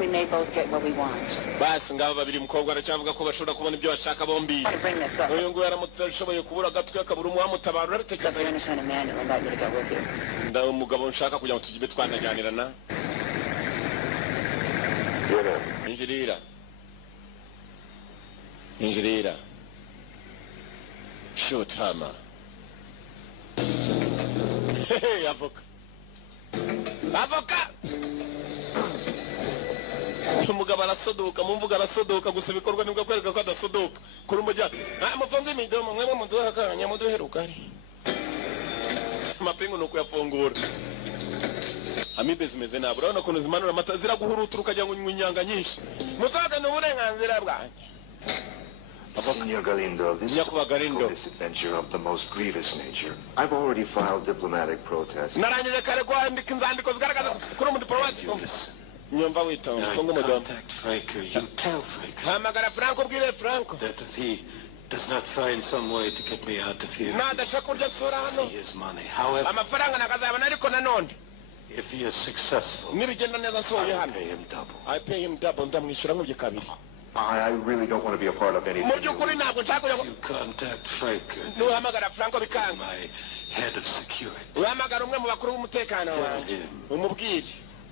We may both get what we want. Basi ngaba babiri umukobwa aracyavuga ko bashobora kubona ibyo bashaka bombi. To bring this up. Uyu ngo yaramutse ashoboye kubura agatwe akabura umuhamutabara urabitekereza. But you're the kind of man who invite me to go with you. Nda umugabo nshaka kugira ngo tugibe twanajyanirana. Injirira. Injirira. Shoot hammer. Hey, avoka. Avoka! Umugabo arasodoka mumvuga arasodoka gusa bikorwa nibwo kwereka ko adasodoka kuri umujya amafunga imidomo mwemwe muduha kanya muduheruka ari amapingu nuko yafungura amibe zimeze nabo urabona ko zimanura amata ziraguhurutura ukajya ngo inyanga nyinshi musaga n'uburenganzira bwanjye. Signor Galindo, this is a political misadventure of the most grievous nature. I've already filed diplomatic protests. Narangije kare kwandika inzandiko zigaragaza kuri umudiplomati. Nyumva wita mfunga umudomo. Contact Fraker. You tell Fraker Hamagara Franco bwire Franco. that if he does not find some way to get me out of here, Nadashaka urya nsura hano. see his money. However, Amafaranga nakazabana ariko nanone. if he is successful, Nibigenda neza nsohoye I will hano. pay him double. I pay him double ndamwishyura nk'ubye kabiri. I really don't want to be a part of anything. Mu by'ukuri ntabwo nshaka kujya You contact Fraker, nuhamagara Franco bikanga. my head of security, Uhamagara umwe mu bakuru b'umutekano wawe. Umubwire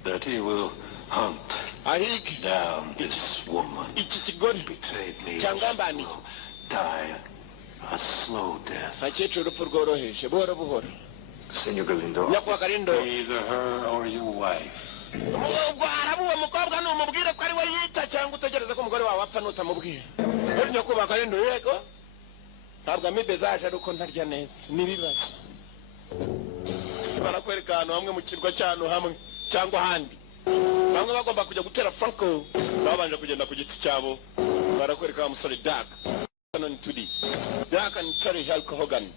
that he will hunt ahige down this woman iki kigori who betrayed me and cyangambani. will die a slow death. Akecuru urupfu rworoheje buhoro buhoro. Signor Galindo, Nyakubahwa Galindo. Either her or your wife. Ubwo harabuwe mukobwa numubwire ko ari we yita cyangwa utegereza ko umugore wawe apfa nutamubwira. Nyakubahwa Galindo yego. Ntabwo amibe zaje ariko ntarya neza. Nibibazo. Barakwereka ahantu hamwe mu kirwa cy'ahantu hamwe cyangwa ahandi. Bamwe bagomba kujya gutera Franco babanje kugenda ku giti cyabo. Barakwereka wa musore Dark. Shannon Tudi yakan Terry Hulk Hogan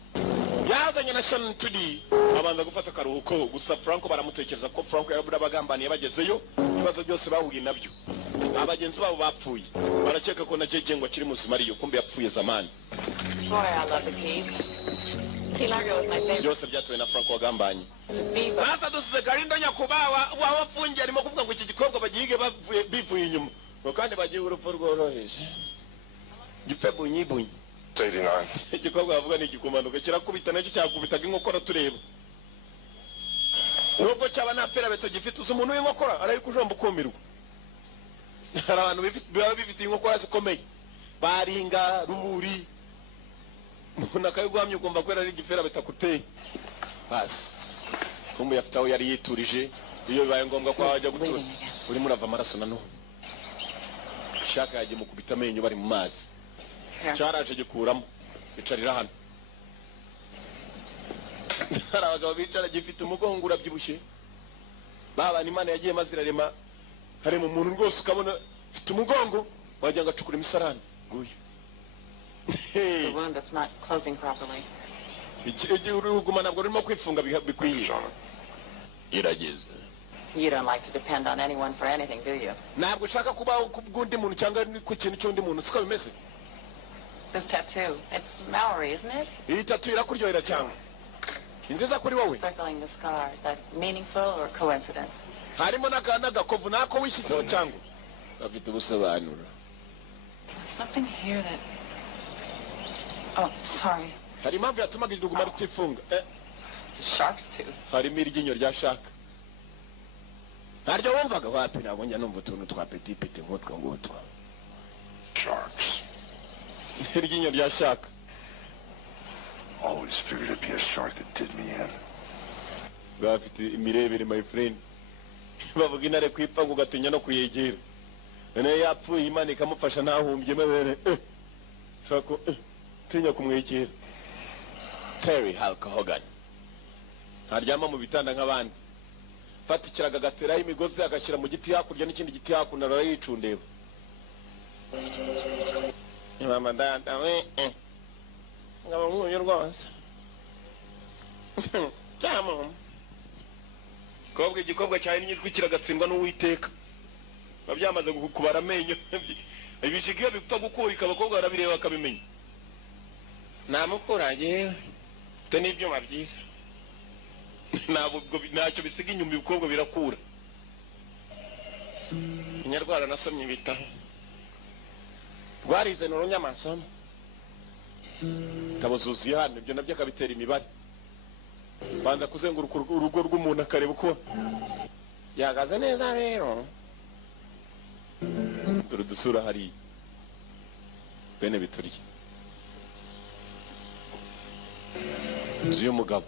yazanye na Shannon Tudi abanza gufata karuhuko gusa Franco baramutekereza ko Franco yabura bagambaniye bagezeyo ibibazo byose bahuye nabyo abagenzi babo bapfuye barakeka ko na JJ ngo akiri muzima ariyo kumbe yapfuye zamani. Boy, I love the Keys. Key Largo was my favorite. byose byatuwe na Franco wagambanye. Sasa dusize Galindo Nyakubawa wafungiye arimo kuvuga ngo iki gikorwa bagihige bivuye inyuma ngo kandi bagiye urupfu rworoheje gipfe bunyibunyi 89. igikorwa bavuga ni igikumanuka kirakubita nacyo cyakubitaga inkokora tureba nubwo cyaba nta pera beto gifite uzi umuntu w'inkokora arayikujomba ukumirwa. Hari abantu bifite inkokora zikomeye baringa ruburi umuntu akayiguhamya ukumva ko ari igifera bitakuteye basi kumbe yafite aho yari yiturije iyo bibaye ngombwa ko wajya gutura urimo urava amaraso nanone shaka yagiye mukubita amenyo bari mu mazi cyaraje gikuramo bicarira hano. Hari abagabo bicara gifite umugongo urabyibushye babana Imana yagiye mazirarema hari mu muntu rwose ukabona ufite umugongo wajya ngacukura imisarani nguyu. The one that's not closing properly. Uruguma ntabwo rurimo kwifunga bikwiye. Gerageza. You don't like to depend on anyone for anything, do you? Ntabwo ushaka kuba kubwundi muntu cyangwa ku kintu cy'undi muntu siko bimeze. This tattoo, it's Maori, isn't it? Iyi tattoo irakuryohera cyane. Inziza kuri wowe. Circling the scar, is that meaningful or coincidence? Harimo n'agakovu nako wishyizeho cyangwa bafite ubusobanuro. Something here that... Oh, sorry. Hari impamvu yatumaga iruguma rutifunga. It's a shark's tooth. Harimo iryinyo rya shaka. Ntaryo wumvaga wapi ntabwo njya numva utuntu twa petipeti nk'utwo ngutwo. Sharks. Iryinyo rya shaka. Always figured it'd be a shark that did me in. Bafite imirebere my friend. Bavuga intare kwipfa ngo ugatinya no kuyegera. None yapfuye Imana ikamufasha ntahumbye mebere. Shako tinya kumwegera. Terry Hulk Hogan. Haryama mu bitanda nk'abandi. Fata ikiraga gateraho imigozi agashyira mu giti hakurya n'ikindi giti hakuno arayicundeba. Mama dada we. Ngaba nk'uyu rwose. Cyamo. Kobwa igikobwa cyane n'ijwi kiragatsindwa n'Uwiteka. Babyamaze kubara amenyo. Ibishigiye bipfa gukurika abakobwa barabireba bakabimenya. Namukuraje. Te n'ibyuma byiza. Ntacyo bisiga inyuma ibikobwa birakura. Inyarwara nasomye ibitaho. Rwarize n'urunyamasomo. Kabuzuzi hano ibyo nabyo akabitera imibare. Banza kuzenguruka urugo rw'umuntu akareba uko yagaze neza rero. Dore dusura hari bene bituriye. Inzu y'umugabo.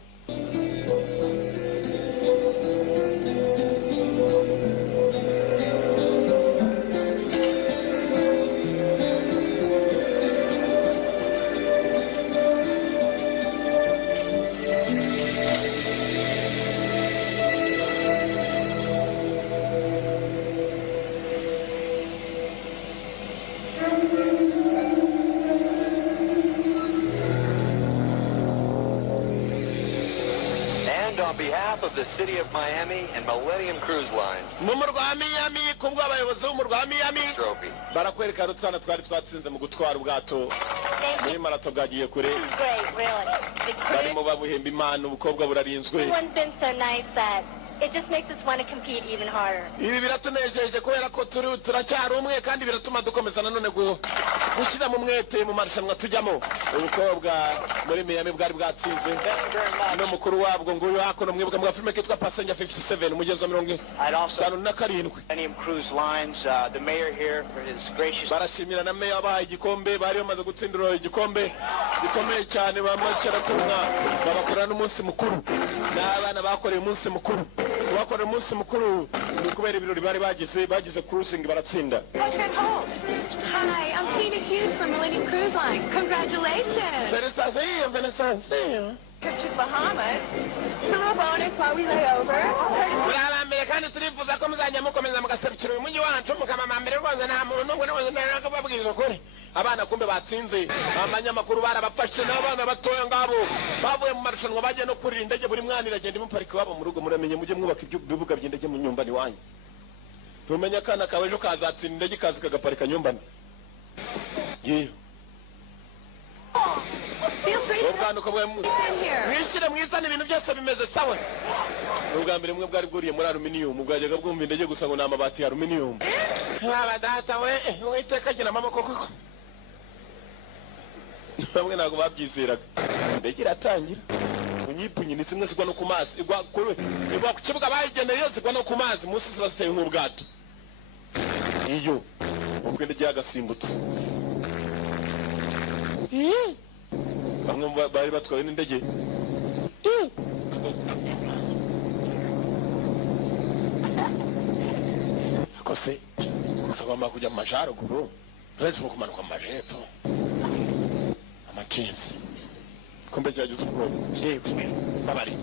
On behalf of the city of Miami and Millennium Cruise Lines, Mumurwa Miami kubwa abayobozi b'umurwa Miami trophy. Barakwereka rutwana twari twatsinze mu gutwara ubwato muri marato gagiye kure. Great, really. Barimo babuhemba Imana ubukobwa burarinzwe. Everyone's been so nice that it just makes us want to compete even harder. Ibi biratunejeje kubera ko turacyari umwe kandi biratuma dukomeza nanone gushyira mu mwete mu marushanwa tujyamo. Ubukobwa muri Miami bwari bwatsinze no mukuru wabwo nguyu hakono mwibuka mu filime kitwa Passenger 57 umugenzo 57. Millennium Cruise Lines, the mayor here for his gracious. Barashimira na mayor abahaye igikombe bari bamaze gutsindira igikombe gikomeye cyane bamashara kumwa babakora n'umunsi mukuru n'abana bakoreye umunsi mukuru bakoreye umunsi mukuru ni kubera ibirori bari bagize cruising baratsinda. Hi, I'm Tina Hughes from Millennium Cruise Line. Congratulations. Venezuela. Trip to the Bahamas. Some bonus while we lay over. kandi turifuza ko muzajya mukomeza mugaserukira uyu mujyi wacu mukamamambere rwose nta muntu n'umwe n'umwe nakababwiriza ukuri abana kumbe batsinze abanyamakuru barabafashe n'abana batoya ngabo bavuye mu marushanwa bagiye no kurira indege buri mwana iragenda imuparika iwabo mu rugo muramenye mujye mwubaka ibibuga by'indege mu nyumbani wanyu ntumenye akana kawe ejo kazatsinda indege kazi kagaparika nyumbani yewe ubwanuko bwe mwishyire mwizane ibintu byose bimeze sawa ubwa mbere mwe bwari bwuriye muri aluminium bwajyaga bwumva indege gusa ngo ni amabati ya aluminium nkaba data we witeka agira amaboko koko bamwe ntabwo babyizeraga indege iratangira unyipunyi ni zimwe zigwa no ku mazi igwa ku kibuga bayigeneye zigwa no ku mazi munsi ziba ziteye nk'ubwato iyo ubwo indege yagasimbutse bamwe bari batwawe n'indege ako se twagomba kujya mu majaruguru rero kumanuka mu majepfo amacensi kumbe cyagize ubwoba yewe babari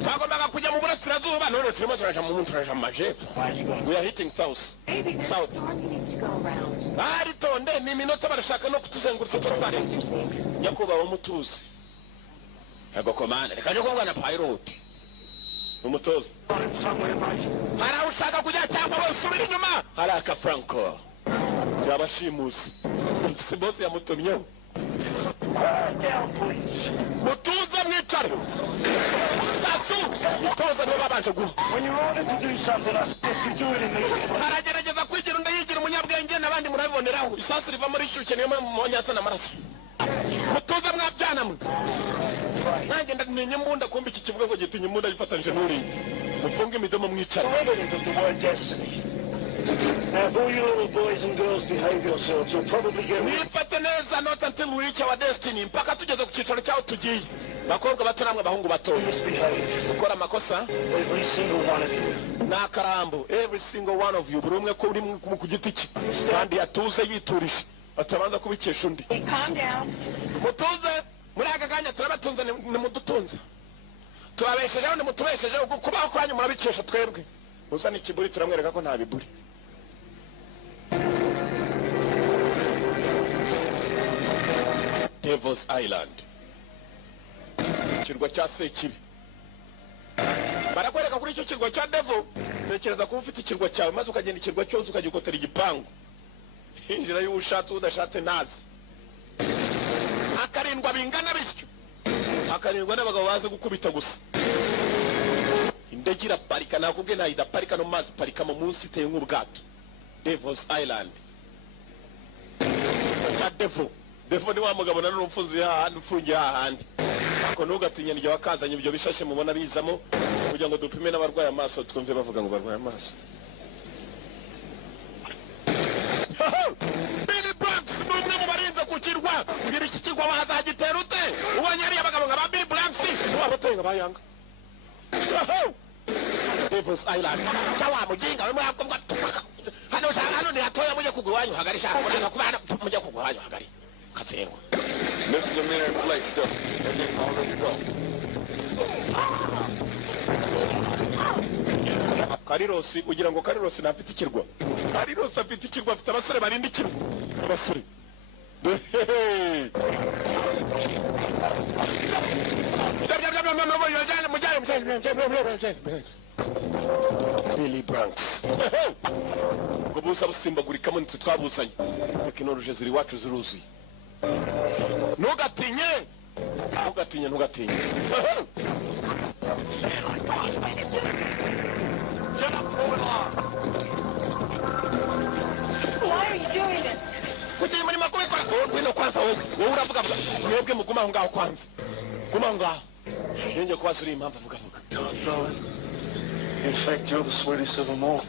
twagombaga kujya mu burasirazuba none turimo turaja mu majepfo we are hitting south baritonde ni iminota barashaka no kutuzengurutsa ko twari nyakubahwa mutuzi yego komanda reka nje kuvuga na pilot umutoza hari ushaka kujya cyangwa usubira inyuma hari aka Franco yabashimusi si boss yamutumyeho mutuze mwicare sasu mutoza niwe babanje guha haragerageza kwigira undi yigira umunyabwenge n'abandi murabiboneraho isasu riva muri shyushye niyo mwonyatsa n'amaraso mutuze mwabyana mwe nanjye ndamenye imbunda kumbe iki kivuga ngo gitinya imbunda yifatanyije n'uri mufunge imidomo mwicare Now, all you little boys and girls behave yourselves. You'll probably get... Nifate neza not until we reach our destiny. Mpaka tugeze ku cyicaro cyaho tugiye. Bakobwa bato namwe bahungu bato. Ukora amakosa. Every single one of you. Nakarambo. Every single one of you. Buri umwe ko uri ku giti cye. Kandi yatuze yiturije. Atabanza kubikesha undi. Calm down. Mutuze. Muri aka kanya turabatunze ni mudutunze. Turabeshejeho ni mutubeshejeho kubaho kwanyu murabikesha twebwe. Usa n'ikiburi turamwereka ko nta biburi. Devil's Island. Kirwa cya Sekibi. Barakwereka kuri icyo kirwa cya Devil. Tekereza ko ufite ikirwa cyawe maze ukagenda ikirwa cyose ukagikotera igipangu. Injira y'ubushatse udashatse nazi. Akarindwa bingana bityo. Akarindwa n'abagabo baze gukubita gusa. Indege iraparika nakubwe nta idaparika no mazi parika mu munsi iteye nk'ubwato. Devil's Island. Devil ni wa mugabo na n'umfuzi hahandi ufungiye hahandi. Ako ntugatinye niryo bakazanye ibyo bishashe mubona bizamo kugira ngo dupime n'abarwaye amaso twumve bavuga ngo barwaye amaso. Billy Blanks n'umwe mu barinze ku kirwa ngira iki kirwa wazagitera ute ubonye ari abagabo nka ba Billy Blanks wabateye nka bayanga. Devil's Island. Chawa mujinga we mwakumva hano ni hatoya muje kugwanyu hagari shaka mujinga kubana muje kugwanyu hagari katsengwa. This is the minute and place, sir. And then all ready to go. Karirosi ugira ngo Karirosi ntafite ikirwa. Karirosi afite ikirwa afite abasore barinda ikirwa. Abasore. Billy Blanks. Ngo buza busimbagurika mu nitwe twabuzanye. Tekinoloji ziri wacu ziruzuye. Ntugatinye. Ntugatinye. Why are you doing this? Kuki muri makuru kwa ngwino kwanza wowe uravuga mwebwe muguma aho ngaho kwanza. Guma ngaho. Nenge kwa suri impamvu avuga. In fact, you're the sweetest of them all.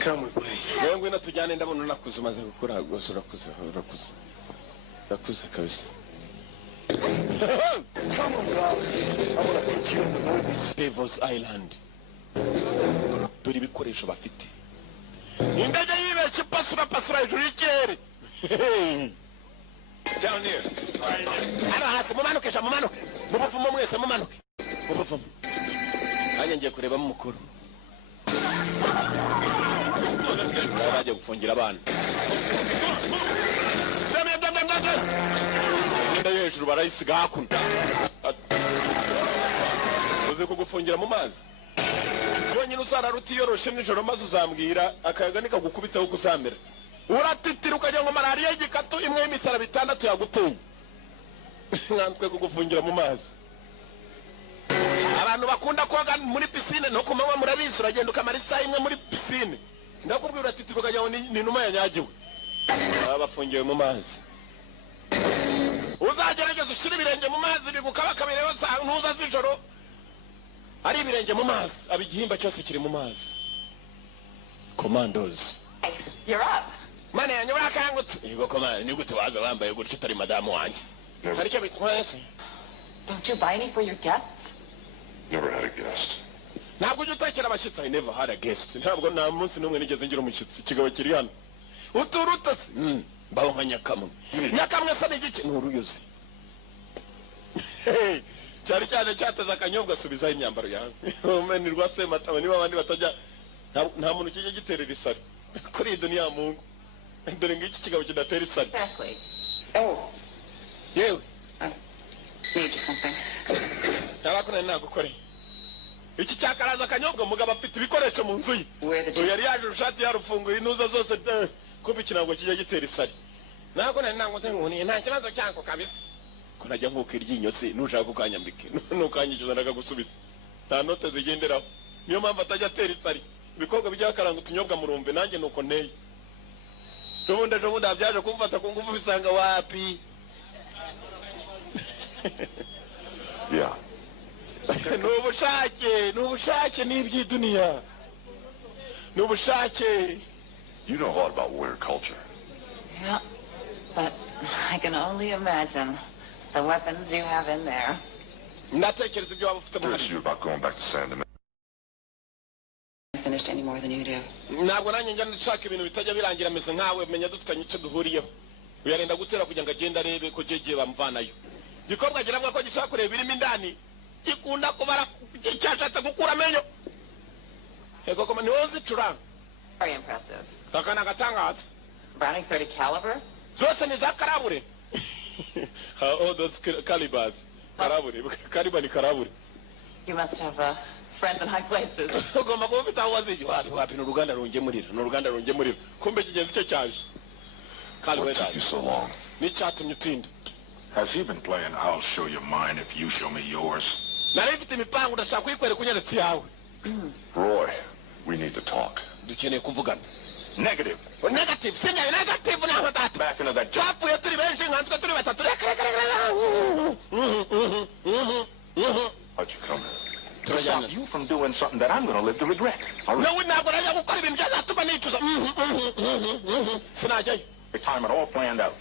Come with me. Wewe ngwino tujyane ndabona nakuze maze gukura gose urakuze. Nakuze kabisa. Come on, darling. I want to put you in the movies. Devil's Island. Turi ibikoresho bafite. Indege yibeshye pasura hejuru y'ikirere. Down here. Hano hasi mumanuke. Mubuvumo mwese mumanuke. Mubuvumo. nanjye ngiye kureba mukuru bajya gufungira abana ngenda hejuru barayisiga hakuno uzi kugufungira mu mazi yonyine uzararuta iyoroshe nijoro maze uzambwira akayaga nikagukubitaho kuzamera uratitira ukagira ngo malariya y'igikatu imwe y'imisaraba 6 yaguteye nkantwe kugufungira mu mazi abantu bakunda koga muri pisine no kumanywa murabizi uragenda ukamara isaha imwe muri pisine ndakubwira uratitira ukagira ngo ni numa yanyagiwe bafungiwe mu mazi uzagerageza ushira ibirenge mu mazi bigukabakabireho ntuza z'ijoro ari ibirenge mu mazi abigihimba cyose kiri mu mazi. Commandos. You're up. Mane yanyu bakangutse. Yego komanda ni gute waza wambaye gutyo utari madamu wanje. Hari cyo bitwese. Don't you buy any for your guests? Never had a guest. Ntabwo utakira abashitsi. I never had a guest. Ntabwo nta munsi n'umwe nigeze ngira umushyitsi. Kigabo kiri hano. Uturutase. Bawo nka Nyakamwe. Nyakamwe sa n'igiki n'uruyuzi. Cyari cyane cyateza akanyobwa subizaho imyambaro yawe. Umeni rwase mataba niba abandi batajya nta muntu kijye giterera isari. Kuri dunia Mungu. Dore ngiki kigabo kidatera isari. Exactly. Oh. Yewe. Need something. Nabakona nagukore. Iki cyakaraza akanyobwa mugabo afite ibikoresho mu nzu ye. Yari yaje urushati yarufunguye inuza zose kuba ikinango kijya gitera isari. Nako nango ntenguni nta kibazo cyako kabisa. Ko najya nkuko iryinyo se nushaka kukanyambike nukanyicuza ndakagusubiza. Nta note zigenderaho. Niyo mpamvu atajya atera isari. Ibikorwa by'akaranga utunyobwa murumve nanjye nuko nteye. Jobunda byaje kumfata ku ngufu bisanga wapi. Yeah. Nubushake n'iby'idunia. Nubushake. You know a lot about warrior culture. Yeah, but I can only imagine the weapons you have in there. Natekereza ibyo waba ufite mu You're about going back to San Domingo. Finished any more than you do. Ntabwo nanjye njya nshaka ibintu bitajya birangira meze nkawe menya dufitanye icyo duhuriyeho. Uyarenda gutera kugira ngo agenda arebe ko jeje bamvanayo. Gikorwa gira mwa ko gishaka kureba irimo indani. Gikunda kubara cyashatse gukura amenyo. Ego koma ni wozi tura. Very impressive. Takana gatangaza. Browning 30 caliber? Zose ni za karabure. All those calibers. Karabure. Kaliba ni karabure. You must have friends in high places. Ugomba kubita wazi wapi n'uruganda rungemurira. Kumbe kigenzi cyo cyaje. What took you so long? Ni cyatumye utinda. Has he been playing I'll show you mine if you show me yours? Narifite imipango ndashaka kwikwere kunyeretse yawe. Roy, we need to talk. Dukeneye kuvugana. Negative. Negative. Sinya negative na hatatu. Back into that job. Tapu ya turi benshi nkanzwe turi batatu. How'd you come here? To stop you from doing something that I'm going to live to regret. No, we're not going to gukora ibintu byazatuma nicuza. Sinajyayo. Retirement all planned out.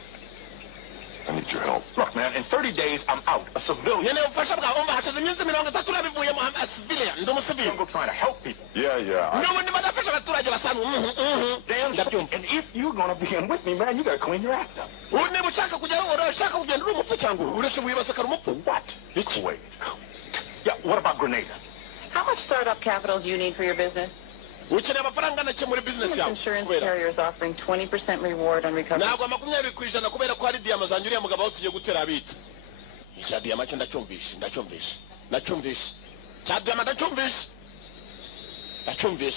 I need your help. Look, man, in 30 days, I'm out. A civilian. Nyene ufasha bwa umba hashize iminsi 30 nabivuyemo a civilian. Ndo civilian. I'm trying to help people. Yeah. No, ndi badafasha abaturage basanu. Damn. And if you're going to be in with me, man, you got to clean your act up. Uni bushaka kujya urashaka kugenda uri umupfu cyangwa urashe wibasaka umupfu. What? Wait. Yeah, what about Grenada? How much startup capital do you need for your business? Ukeneye amafaranga nake muri business yawe. Insurance carriers offering 20% reward on recovery. Ntabwo 20% kubera ko hari diyama zanjye uriya mugabo aho tugiye gutera abitse. Isha diyama cyo ndacyumvisha. Cya diyama ndacyumvisha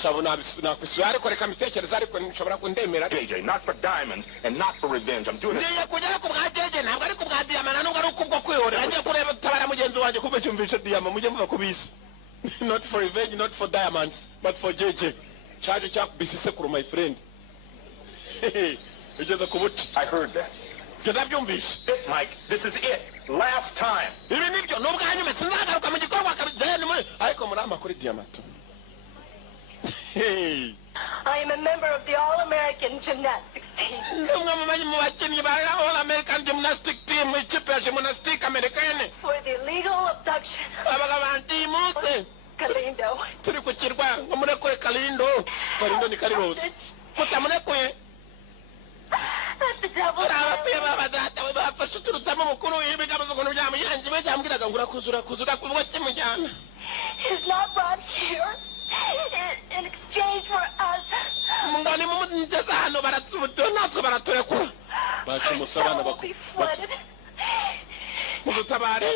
abo nakwisuye ariko reka mitekereza ariko nshobora kundemera. JJ, not for diamonds and not for revenge. I'm doing it. Ndiye kujya ku bwa JJ ntabwo ari ku bwa diyama nubwo ari kubwo kwihorera. Ngiye kureba tabara mugenzi wanjye kumbe cyumvisha diyama mujye muva kubisi. Not for revenge, not for diamonds, but for JJ. Charge cyakubise sekuru my friend. Ugeze kubuti. I heard that. Ndabyumvisha. Mike, this is it. Last time. Ibi nibyo nubwo hanyuma sinzagaruka mu gikorwa kabijyane muri ariko muri amakuru diamant. I am a member of the All-American Gymnastics team. All-American Gymnastics team, ikipe ya gymnastics americaine. For the illegal abduction. Abagabandi muse. Galindo. Turi ku kirwa ngo murekure Kalindo. Kalindo ni Karirosi. Mutamurekuye. That's the devil. Abapeba badata bafashe turutamo mukuru ibigabazo ngo byamuyanje bajambiraga ngo urakuzura kuvuga kimujyana. is not brought here in exchange for us. Mungani mumugeza hano baratsubuto natwe baraturekura. Bachimusabana Flooded. Mudutabare.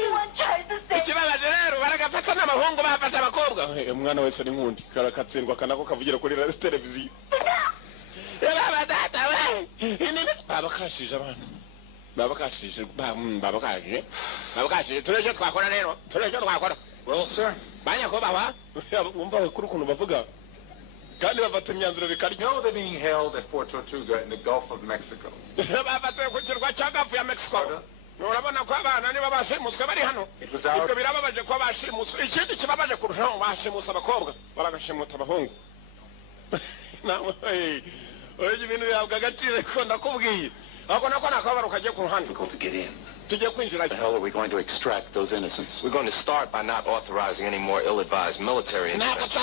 Ikibabaje rero baragafata n'abahungu bafata abakobwa. Umwana wese ni nkundi karakatsindwa kanako kavugira kuri televiziyo. Baba data we. Inini babakashije abana. Babakashije tureje twakora rero. Tureje twakora. Well, sir. Banya ko baba. Umva kuri kuntu bavuga. Kandi bafata imyanzuro bikaryo. You know they're being held at Fort Tortuga in the Gulf of Mexico. Bafata ku kirwa cya Gulf ya Mexico. Urabona ko abana niba bashimuswe bari hano. Ibyo birababaje ko bashimuswe. Ikindi kibabaje kurushaho bashimusa abakobwa baragashimuta abahungu. Nawe oye ibintu yavuga agaciro ko ndakubwiye. Ako nako nakabaro kagiye ku ruhande. Difficult to get in. Tujye kwinjira. The hell are we going to extract those innocents? We're going to start by not authorizing any more ill-advised military intervention.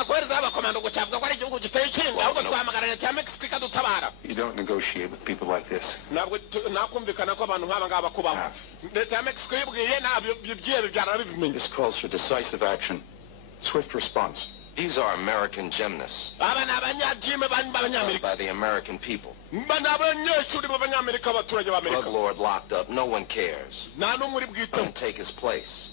You don't negotiate with people like this. This calls for decisive action, swift response. These are American gymnasts. By the American people. Drug lord locked up, no one cares. Don't take his place.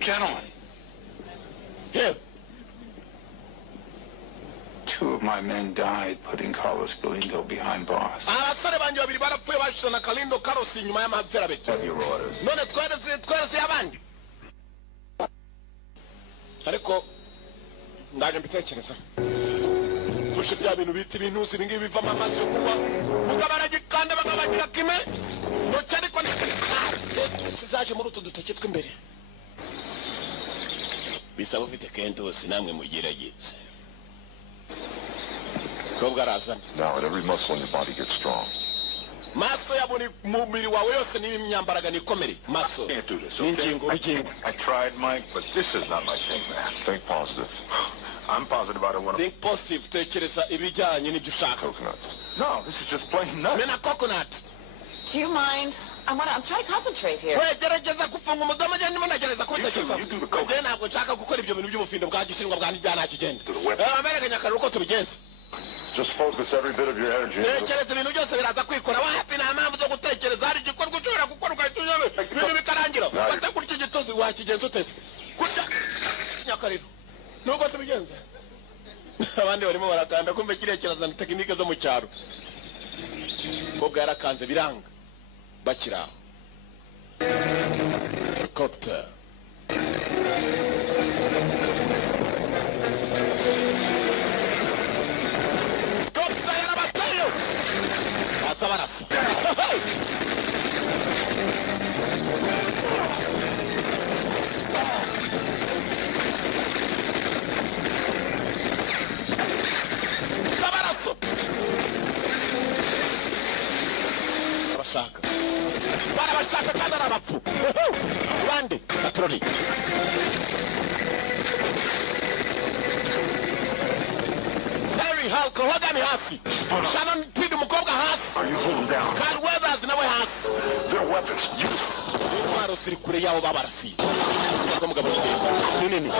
Gentlemen. Here. 2 of my men died putting Carlos Galindo behind bars. Have your orders. Ariko ndaje mbitekereza tushe bya bintu biti bintusi bingi bivamo amazi yo kunywa mugabara gikanda bagabagira kime no cyane ko sizaje muri utu dutoke tw'imbere bisaba ufite kentos namwe mugerageze kobwa arazana. Now every muscle in your body gets strong. Maso ya buri mubiri wawe yose ni imyambaraga nikomere maso. Can't do this. Ingingo rugingo. I tried, Mike, but this is not my thing, man. Think positive. I'm positive about it. Think positive. Tekereza ibijyanye n'ibyo ushaka. Coconuts. No, this is just plain nuts. Mena coconut. Do you mind? I'm trying to concentrate here. We gerageza kufunga umudomo je ndimo nagereza kutekereza. Je ntabwo nshaka gukora ibyo bintu by'ubufindo bwa gishinwa bwa njyana kigenda. Amerika nyakara uko tubigenza. Just focus every bit of your energy. Tekereza ibintu byose biraza kwikora wapi na mpamvu zo gutekereza hari igikorwa ushobora gukora ukahitunywe ibintu bikarangira ufata kuri iki gitozi wakigenza utese kurya nyakariro nuko tubigenza. Abandi barimo barakanda kumbe kiriya kirazana tekinike zo mu cyaro ko bwarakanze biranga bakira helicopter Sabarasa. Sabaraso. Barabashaka kandi arabapfu. Bande patroli. Hulk Hogan hasi. Shannon Pid mukobwa hasi. Are you holding down? Carl Weathers nawe hasi. Their weapons. Intwaro ziri kure yabo babarasi. Ntabwo mugabo nini.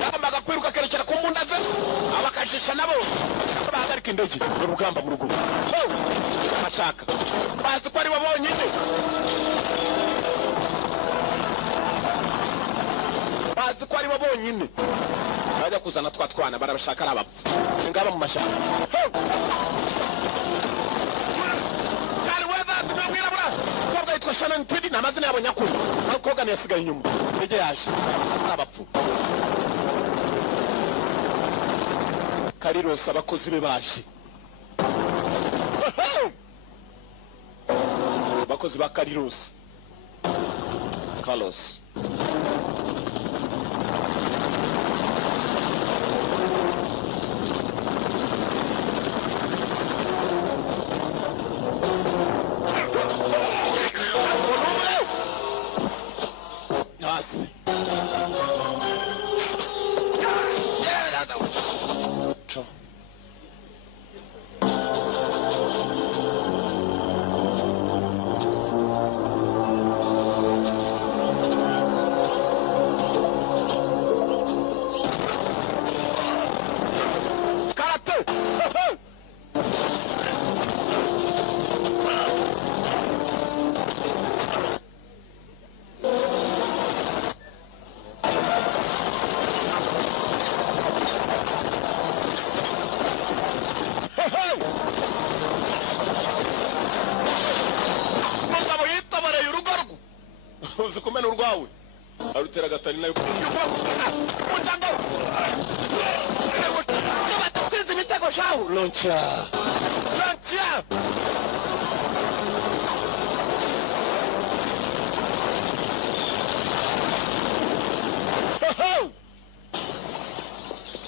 Nagombaga kwiruka kerekera ku mbunda ze. Abakajisha nabo. Bahagarika indege. Urugamba mu rugo. Bashaka. Bazi ko ari bo bonyine. Bazi ko ari bo bonyine. Bajya kuzana twana barabashaka arabapfu ngaba mu mashaka Carl Weathers n'umwirabura kobwa yitwa Shannon Tweedy n'amazina yabo nyakuri kobwa yasigaye inyuma ege yaje arabapfu Kariros abakozi be baje abakozi ba Kariros Carlos rwawe arutera gatari nayo mutango tubatwiza imitego shahu launcher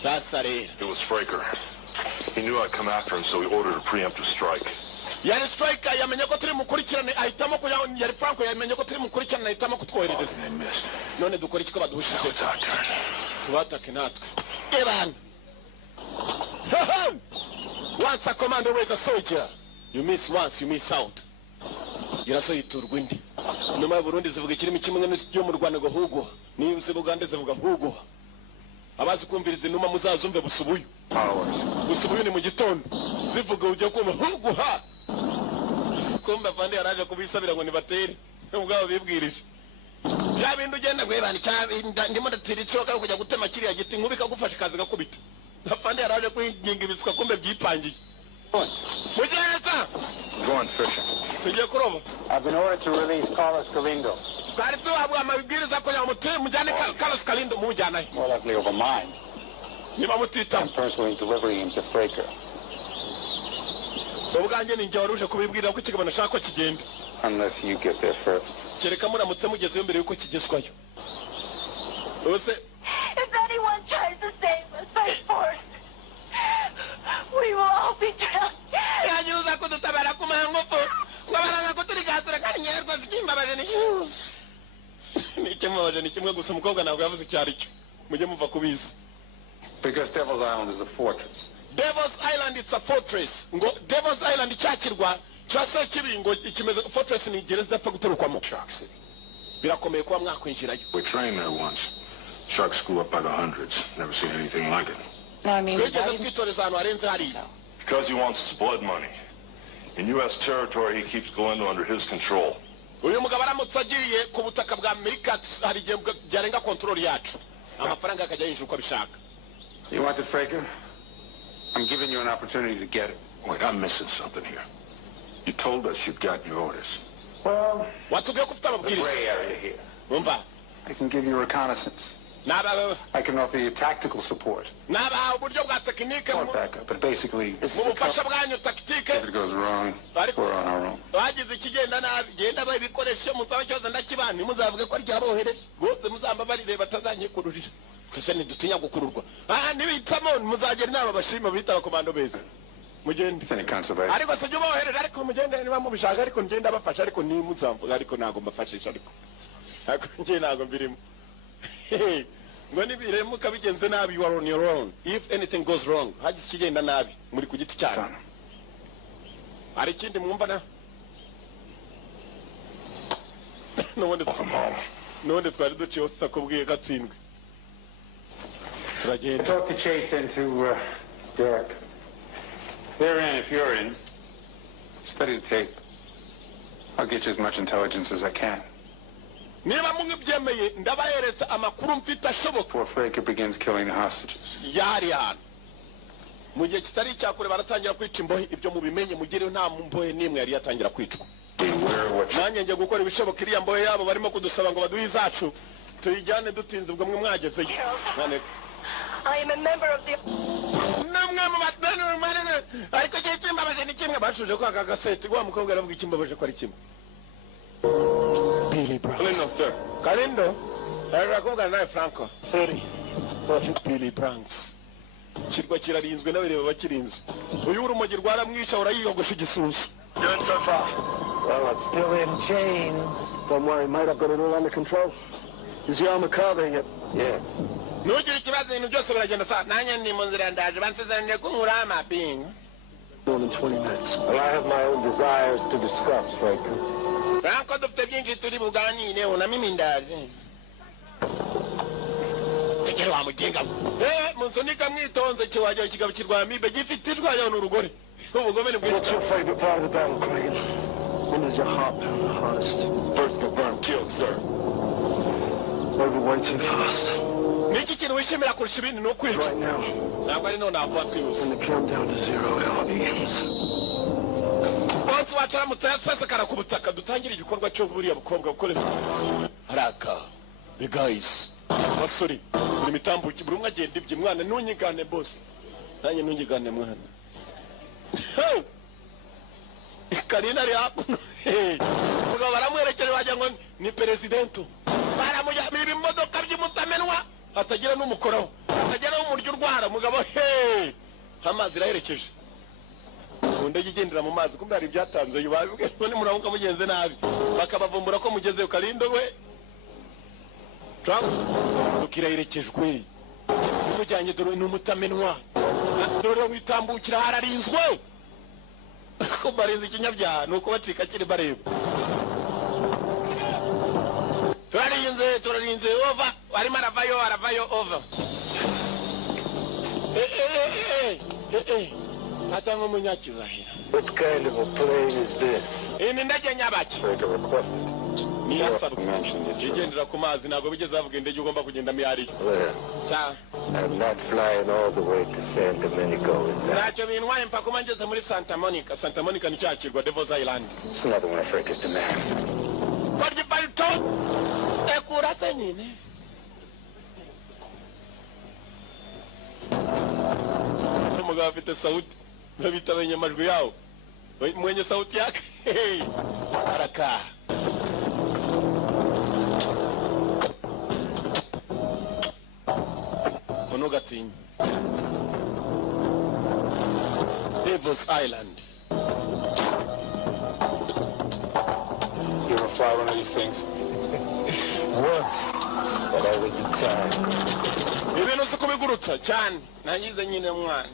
It was Fraker. He knew I'd come after him, so he ordered a preemptive strike. Yari striker yamenye ko turi mukurikirane ahitamo ko yari Franco yamenye ko turi mukurikirane ahitamo kutwoherereza none dukora iki ko baduhushije tubatake natwe ebana once a commander raise a soldier you miss once you miss out iraso yiturwa indi nyuma ya Burundi zivuga ikirimi kimwe n'icyo mu Rwanda ngo hugo niyo uzi Bugande zivuga hugo abazi kumviriza inuma muzazumve busubuyu ni mu gitondo zivuga ujya kumva hugo ha kumva bande yaraje kubisabira ngo nibatere ubwabo bibwirije ya bintu ugenda gwebana ndimo ndatira icoka yo kujya gutema kiriya giti nkubika gufasha kazi gakubita bande yaraje kwinginga ibiswa kumbe byipangiye mujyana Go on fishing. tugiye kuroba. I've been ordered to release Carlos Galindo. twari tuhabwa amabwiriza ko yamuteye mujyane Carlos Galindo mujyana More likely over mine. niba mutita I'm personally delivering him to Fraker. ubwanjye ninjye waruje kubibwira ko ikigabano nashaka ko kigenda Unless you get there first. kereka muramutse mugezeyo mbere yuko kigezwayo ose If anyone tries to save us by force, we will all be drowned. yagiruza ko dutabara ku mangufu ngo baranga ko turi gasura kandi nyewe rwose ikimbabaje n'ikibuza n'ikimubaje ni kimwe gusa umukobwa ntabwo yavuze icyo ari cyo mujye muva kubizi. Because Devil's Island is a fortress. Devil's Island it's a fortress. Ngo Devil's Island cyakirwa cyase kibingo ikimeze fortress ni gereza dapfa guturukwamo. Shark City. Birakomeye kuba mwakwinjirayo. We trained there once. Sharks grew up by the hundreds. Never seen anything like it. No, I mean, because he wants his blood money. In U.S. territory, he keeps Galindo under his control. Uyu mugabo aramutse agiye ku butaka bwa Amerika hari igihe byarenga control yacu. Amafaranga akajya yinjira uko abishaka. You want the Fraker? I'm giving you an opportunity to get it. Wait, I'm missing something here. You told us you'd gotten your orders. Well, watubwiye ko ufite amabwiriza. Gray area here. Umva. I can give you reconnaissance. I can offer you tactical support. Or backup, but basically, if it goes wrong, we're on our own. It's any consolation. When biremuka bigenze nabi you are on your own. If anything goes wrong, haji kigenda nabi muri ku giti cyane. Ari kindi mwumva na? None twari duciye usa kubwiye gatsindwe. Turagenda. Talk the chase into Derek. They're in if you're in. Study the tape. I'll get you as much intelligence as I can. Niba mungibyemeye ndabahereza amakuru mfite ashoboka before Fraker begins killing the hostages. Yari hano mu gihe kitari cyakure baratangira kwica imbohe ibyo mubimenye mugireyo nta mbohe nimwe yari yatangira kwicwa. Nanjye ngiye gukora ibishoboka iriya mbohe yabo barimo kudusaba ngo baduhe izacu tuyijyane dutinze ubwo mwe mwagezeyo. I am a member of the namwe mu batanu ariko cyo kimbabaje ni kimwe bashuje ko aka gaseti wa mukobwa aravuga ikimbabaje ko ari kimwe. Billy Branks. Galindo, sir. Galindo? Arakuvuga nawe Franco. 30. Perfect. Billy Branks. Kirwa kirarinzwe n'abareba bakirinze. Uyu urumogi rwaramwica urayiyogosha igisusu. Doing so far? Well, it's still in chains. Don't worry, mate. I've got it all under control. Is the armor car there yet? Yes. Ntugire ikibazo ibintu byose biragenda sa nanjye ndi mu nzira ndaje bansezeraniye ko nkura amapinga. More than 20 minutes. Well, I have my own desires to discuss, Fraker. Franco dufite byinshi turi buganire na mimi ndaje. Tegera wa mugenga. Munsonika mwitonze kiwajya kigabo kirwa mibe gifite irwanya n'urugore. Ubugome ni bwinshi. What's your favorite part of the battle, Cragen? When does your heart pound the hardest? First confirmed kill, sir. Over way too fast. Niki kintu wishimira kurusha ibindi no kwica. Right now. Ntabwo ari none avuga twihuse. When the countdown to zero begins. Bose wacaramutse sasa karakubutaka dutangira igikorwa cyo buriya bukobwa bukorera. araka the guys basuri muri mitambuki buri umwe agenda ibye mwana ntunyigane boss nanjye ntunyigane mwana Karina ari hakuno mugabo baramwerekeje bajya ngo ni presidento baramujyamira imodoka by'imutamenwa atagira n'umukoraho atagira n'umuryo urwara mugabo amazi iraherekeje undi yigendera mu mazi kumbe hari byatanze yubabwe none muramuka mugenze nabi bakabavumbura ko mugeze Kalindo we Trump dukiraherekejwe mujyanye dore n'umutamenwa dore witambukira hararinzwe ko barenze ikinyabyaha nuko bacika kiri bareba turarinze over arimo aravayo over atanga umunyakibahira. What kind of a plane is this? Ini ndege nyabaki ni yasabwe igendera ku mazi ntabwo bigeze bavuga indege ugomba kugenda miyari sa I'm not flying all the way to Santa Monica with that. Ntacyo bintwaye mpaka umangeze muri Santa Monica ni cyakirwa Devil's Island. It's another one of Francis demands. Korje palto ekurase nyine umugabo afite sauti babita abanyamajwi yawo mwenye sauti yake haraka Onogatinya Devil's Island. You ever fly one of these things? Once, but I was a child. Ibintu sikubigurutsa cyane nangize nyine mwana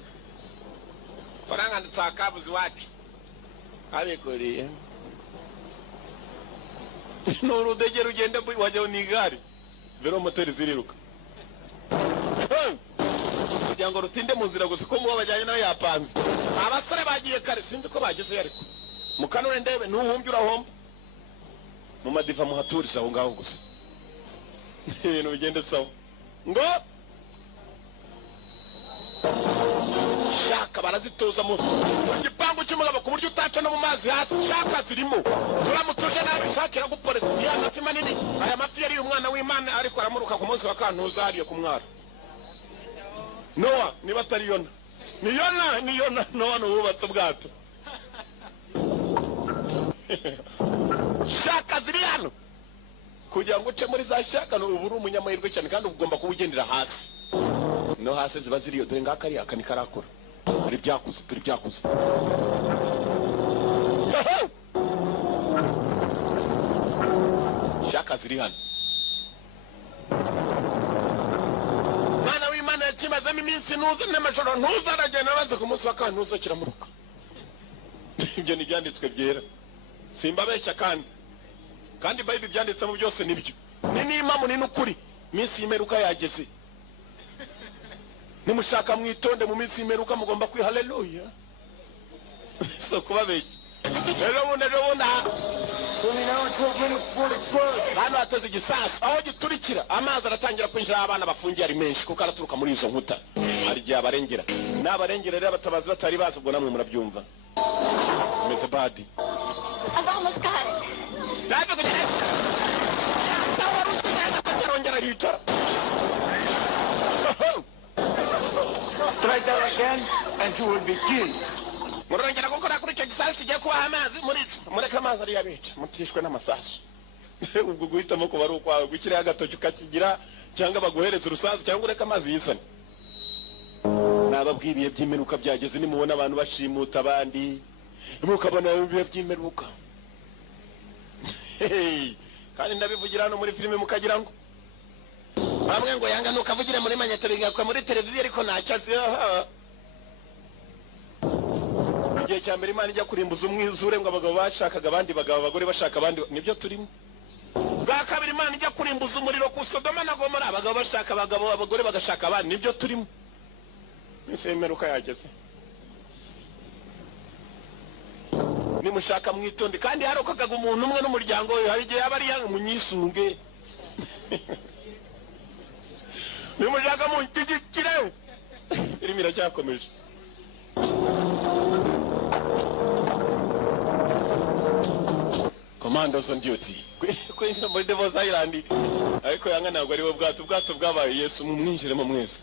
faranga ndutakabuzi wacu abikoriye n'urudege rugenda wajya unigari vero moteri ziriruka kugira ngo rutinde mu nzira gusa ko muba bajyanye nawe yapanze abasore bagiye kare sinzi ko bageze ariko mukanure ndebe ntuhumbye urahomba mu madiva muhaturiza aho ngaho gusa ibintu bigende sawa ngo shaka barazitoza mu gipangu cy'umugabo ku buryo utaca no mu mazi hasi shaka zirimo uramutuje nabi shaka iraguporesa ni amafi manini aya mafi yari umwana w'Imana ariko aramuruka ku munsi wa kantuza hariye ku mwara Noah niba atari Yona ni Yona Noah nubatse ubwato shaka ziri hano kugira ngo uce muri za shaka no uburi umunyamahirwe cyane kandi ugomba kubugendera hasi no hasi ziba ziriyo dore ngaka ari akani karakora turi byakuze shaka ziri hano mwana w'Imana yakimazemo iminsi ntuza n'amajoro ntuza aragenda baze ku munsi wa kantuza kiramuruka ibyo ni byanditswe byera simbabeshya kandi Bible byanditsemo byose nibyo ni n'impamo ni n'ukuri minsi y'imeruka yageze nimushaka mwitonde mu minsi y'imeruka mugomba kwi haleluya so kubabeshya rero bundi hano hateze igisasu aho giturikira amazi aratangira kwinjira abana bafungiye ari menshi kuko araturuka muri izo nkuta hari igihe abarengera n'abarengera rero abatabazi batari bazi ubwo namwe murabyumva meze badi Try that again and you will be killed. Murongera gukora kuri icyo gisasu kigiye kubaha amazi mureke amazi ari yabica mutishwe n'amasasu ubwo guhitamo kuba ari ukwawe gukiriho agatoki ukakigira cyangwa baguhereza urusasu cyangwa ureka amazi yisane nababwiye by'imeruka byageze nimubona abantu bashimuta abandi mukabona ibihe by'imeruka kandi ndabivugira hano muri filime mukagira ngo bamwe ngo yanga nukavugira muri manyeto bigakwa muri televiziyo ariko ntacyo azi igihe cya mbere Imana ijya kurimbuza umwizure ngo abagabo bashakaga abandi bagabo abagore bashaka abandi nibyo turimo bwa kabiri Imana ijya kurimbuza umuriro ku Sodoma na Gomora abagabo bashaka abagabo abagore bagashaka abandi nibyo turimo minsi y'imperuka yageze nimushaka mwitonde kandi harokokaga umuntu umwe n'umuryango we hari igihe yaba ari munyisunge nimushaka muntigikire irimo iracyakomeje Commandos on duty kwinjira muri Devil's Island ariko yanga ntabwo ari we ubwato bwabaye Yesu mumwinjiremo mwese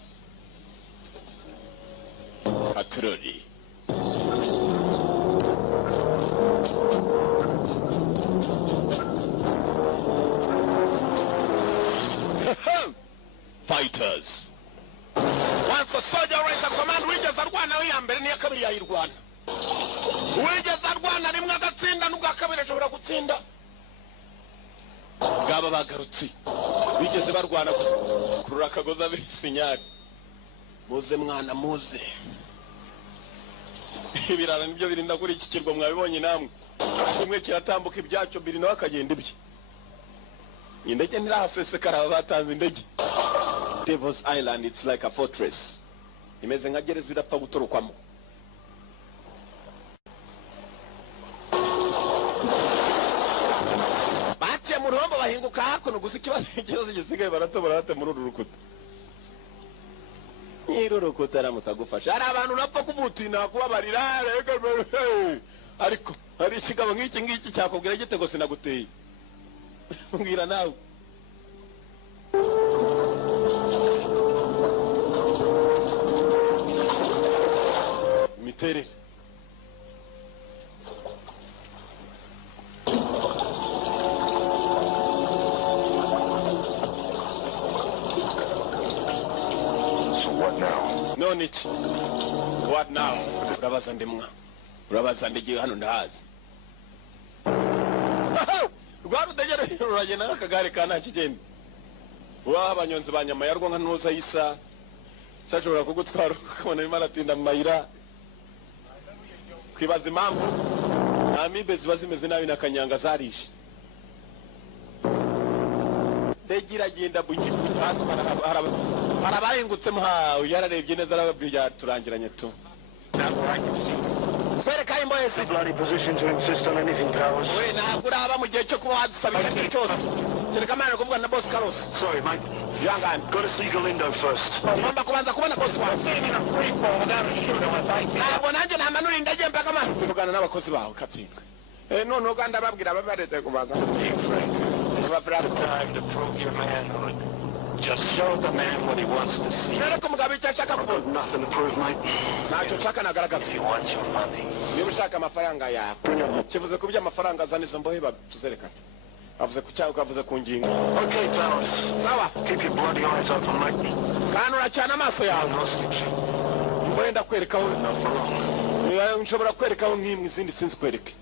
Patroli Fighters. Once a soldier raised a command, wigeze arwana ya mbere niya kabiri yayirwana. Wigeze arwana rimwe agatsinda n'ubwa kabiri ashobora gutsinda. Ngaba bagarutse. Wigeze barwana kurura akagoza bisinyari. Muze mwana muze. Ibirara nibyo birinda kuri iki kirwa mwabibonye namwe. Kimwe kiratambuka ibyacyo biri nawe akagenda ibye. Indege nirahasesekara batanze indege. Devil's Island, it's like a fortress. Imeze nka gereza idapfa gutorokwamo. Baciye mu ruhombo bahinguka hakuno gusa ikibazo gisigaye baratobora bate muri uru rukuta. Nyiri urukuta aramutse agufasha. Hari abantu napfa kubutina kubabarira ariko hari ikigabo nk'iki cyakubwira gitego sinaguteye. Mbwira nawe. Mitere. So what now? No nichi. What now? Urabaza ndimwa. Urabaza ndigiye hano ndahazi. Rwarudegere ruragenda nk'akagare kana kigenda. Abanyonzi banyama yarwo nka ntuza yisa. Sashobora kugutwara ukabona arimo aratinda mu mayira. Kwibaza impamvu amibe ziba zimeze nabi n'akanyanga zarishe. Degira agenda bunyibuye hasi harabarengutse muhawe yararebye neza arababwira turangiranye tu. Twereka imbo yese. Bloody position to insist on anything, Powers. We ntabwo uraba mu gihe cyo kuba wadusaba ikintu cyose. Kereka amana kuvuga na boss Carlos. Sorry, mate. Yangani. Got to see Galindo first. Ngomba kubanza kubona boss wanjye. Ntabwo nanjye namanura indege mpaka amana. Tuvugana n'abakozi bawe katsindwe. None uganda babwira babarete kubaza. Time to prove your manhood. Just show the man what he wants to see. Nereko mugabe cyachaka kubona. Nothing to prove, mate. Ntacyo nshaka nagaragaza. You want your money. Niba ushaka amafaranga yawe. Kivuze ku by'amafaranga azanizo mbohe tuzerekana. Avuze ku cyawe kavuze ku ngingo. Okay, Powers. Sawa. Keep your bloody eyes open, mate. Kana uracana amaso yawe. Hostage. Wenda kwerekaho. Not for long. Nshobora kwerekaho nk'imwe izindi sinzi kwereke.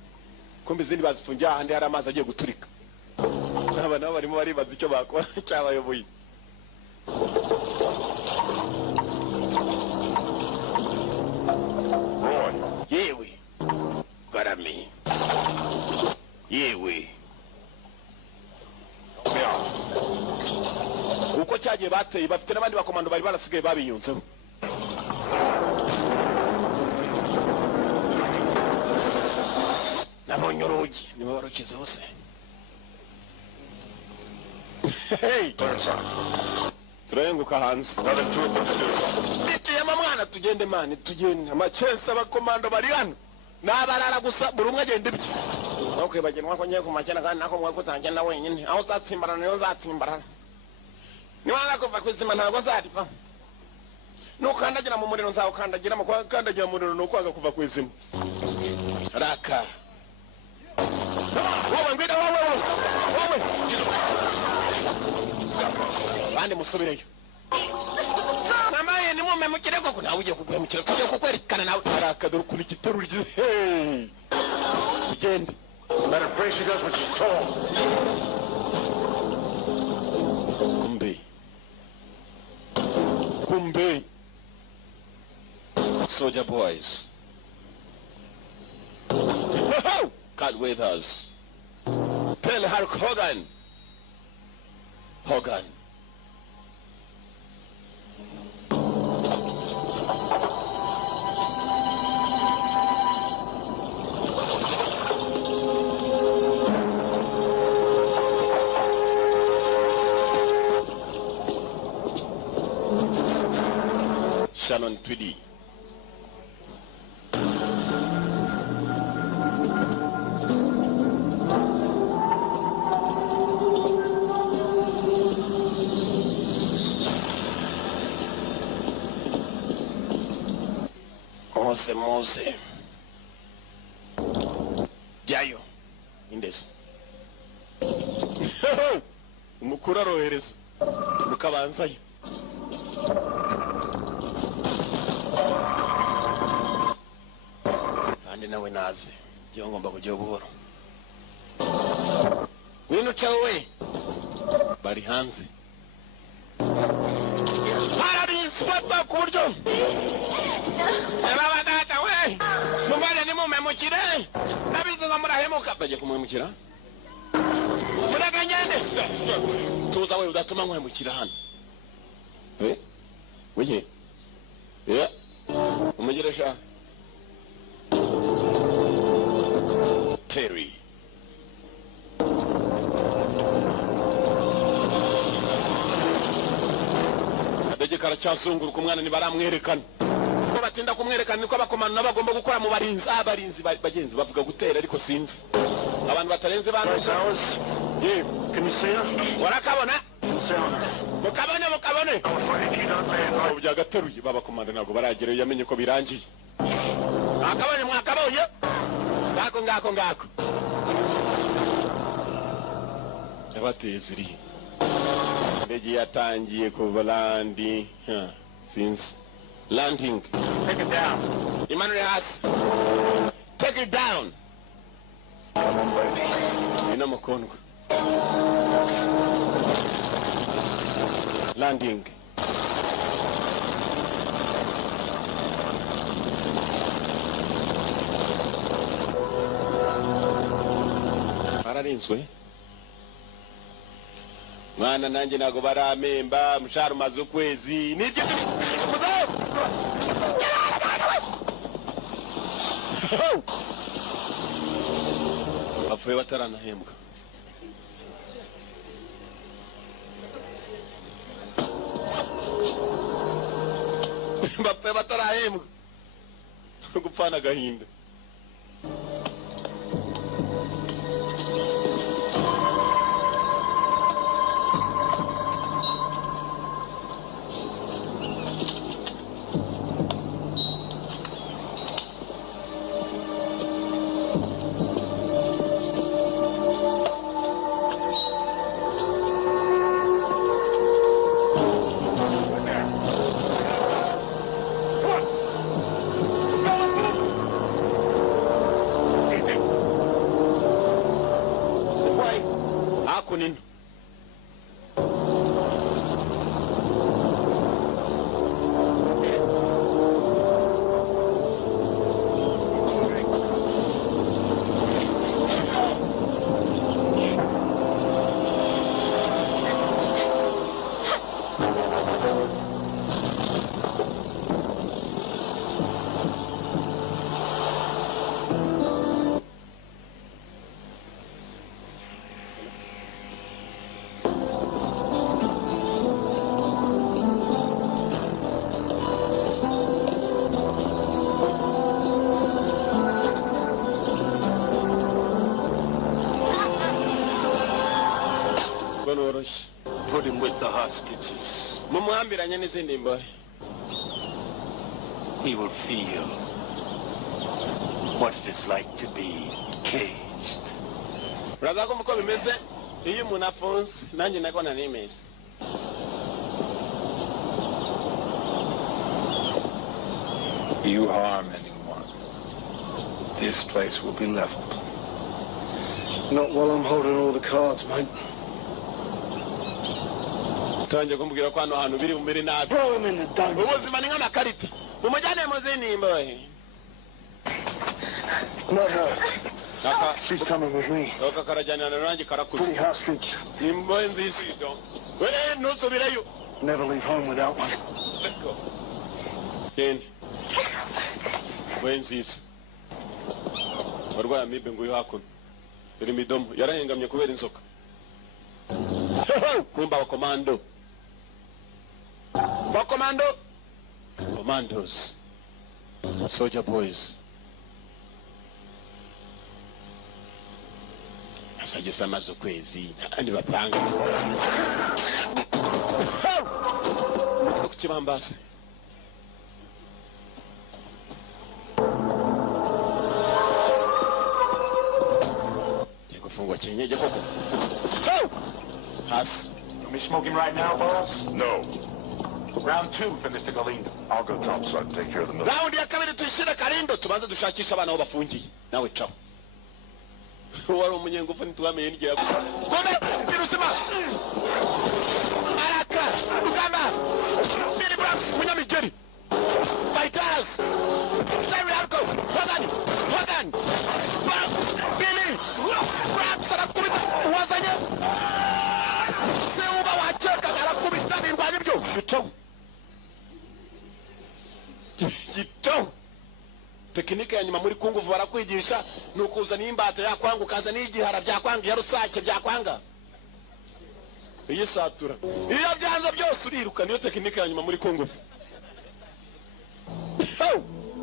Kumbe izindi bazifungiye ahandi hari amazi agiye guturika. Aba nabo barimo baribaza icyo bakora cyabayoboye. Roy. Yewe. Garami. Yewe. Uko cyagiye bateye bafite n'abandi bakomando bari barasigaye babiyunzeho. Nabonye urugi niba barukize hose. Hey! Turayenguka hanze. Bituyemo mwana tugende mani tugende. Amachense abakomando bari hano. Nabarara gusa buri umwe agenda ibye. Okay bagenwa ko ngiye kumakena kandi nako mwa kutangenda wenyine. Aho zatsimbarana yo zatsimbarana. Niwanga kuva kwizima ntago zarifa. Nukandagira mu muriro nzaho kandagira mu kandagira mu muriro nukwanga kuva kwizima. Raka. Wowe ngwida wowe. Bande musubireyo. Namaye ni mume mukireko ko nawe ugiye kugwemukira tujye kukwerekana nawe arakaduru kuri giteruri. Hey. Tugende. Better pray she does what she's told. Kumbe. Soldier boys. God with us. Tell Hulk Hogan. Hogan. Shannon Tweedy. Mose. Jyayo. Indese. Umukuru arohereza. Mukabanzayo. Kandi nawe naze. Jya ngomba kujya buhoro. Wino chawe. Bari hanze. Swapa kurjo. Baba data we. Mumale ni mumemukire. Nabizo zamurahemuka baje kumwemukira. Muraganyane. Tuza we udatuma mwemukira hano. Weye. Umugiresha. Terry. Degekara cyazunguruka umwana ni baramwerekana ko batinda kumwerekana niko abakomano nabagomba gukora mu barinzi bagenzi bavuga gutera ariko sinzi abantu batarenze bantu Can you see her? Warakabona mukabone ubya gateruye babakomando ntabwo baragera yamenye ko birangiye akabonye mwakabonye ngako abateziri Ndege yatangiye kuva landi since landing. Take it down. Emmanuel has take it down. Ina mkono. Landing. Pararinzwe. Mwana nanjye nago baramemba mushara maze ukwezi nibyo bapfuye bataranahembwa bapfuye batarahembwa gupfana agahinda Kunin. Put him with the hostages. He will feel what it is like to be caged. You harm anyone, this place will be leveled. Not while I'm holding all the cards, mate. Throw him in the dungeon. Not her. She's coming with me. Pretty hostage. Never leave home without one. Let's go. Ken. When's this? Barwaya mibe nguyu hakuno. Iri midomo yarahengamye kubera inzoka. Kumba wa commando. Wa commando. Commandos. Soldier boys. Asajisa mazo kwezi andi bapanga. Mutwa kukibambase. cyenyeje koko. Go! Pass. Are we smoking right now, boss? No. Round 2 for Mr. Galindo. I'll go topside and take care of the military. Round ya kabiri tuyishira Galindo tubanze dushakisha abana aho bafungiye. Nawe caho. Wari umunyengufu ntitwamenye n'igihe yakora. Kome! Kirusima! Araka! Rugamba! Billy Brooks! Munyamigeri! Fighters! Terry Arco! Hogan! Billy! Brooks arakubita! Uwazanye! Seuba wacheka arakubita birwanya ibyo! Gito! Tekinike ya nyuma muri kungufu barakwigisha nukuzana imbata yakwanga ukaza n'igihara byakwanga ya rusake byakwanga. Iyi satura. Iyo byanze byose uriruka niyo tekinike ya nyuma muri kungufu.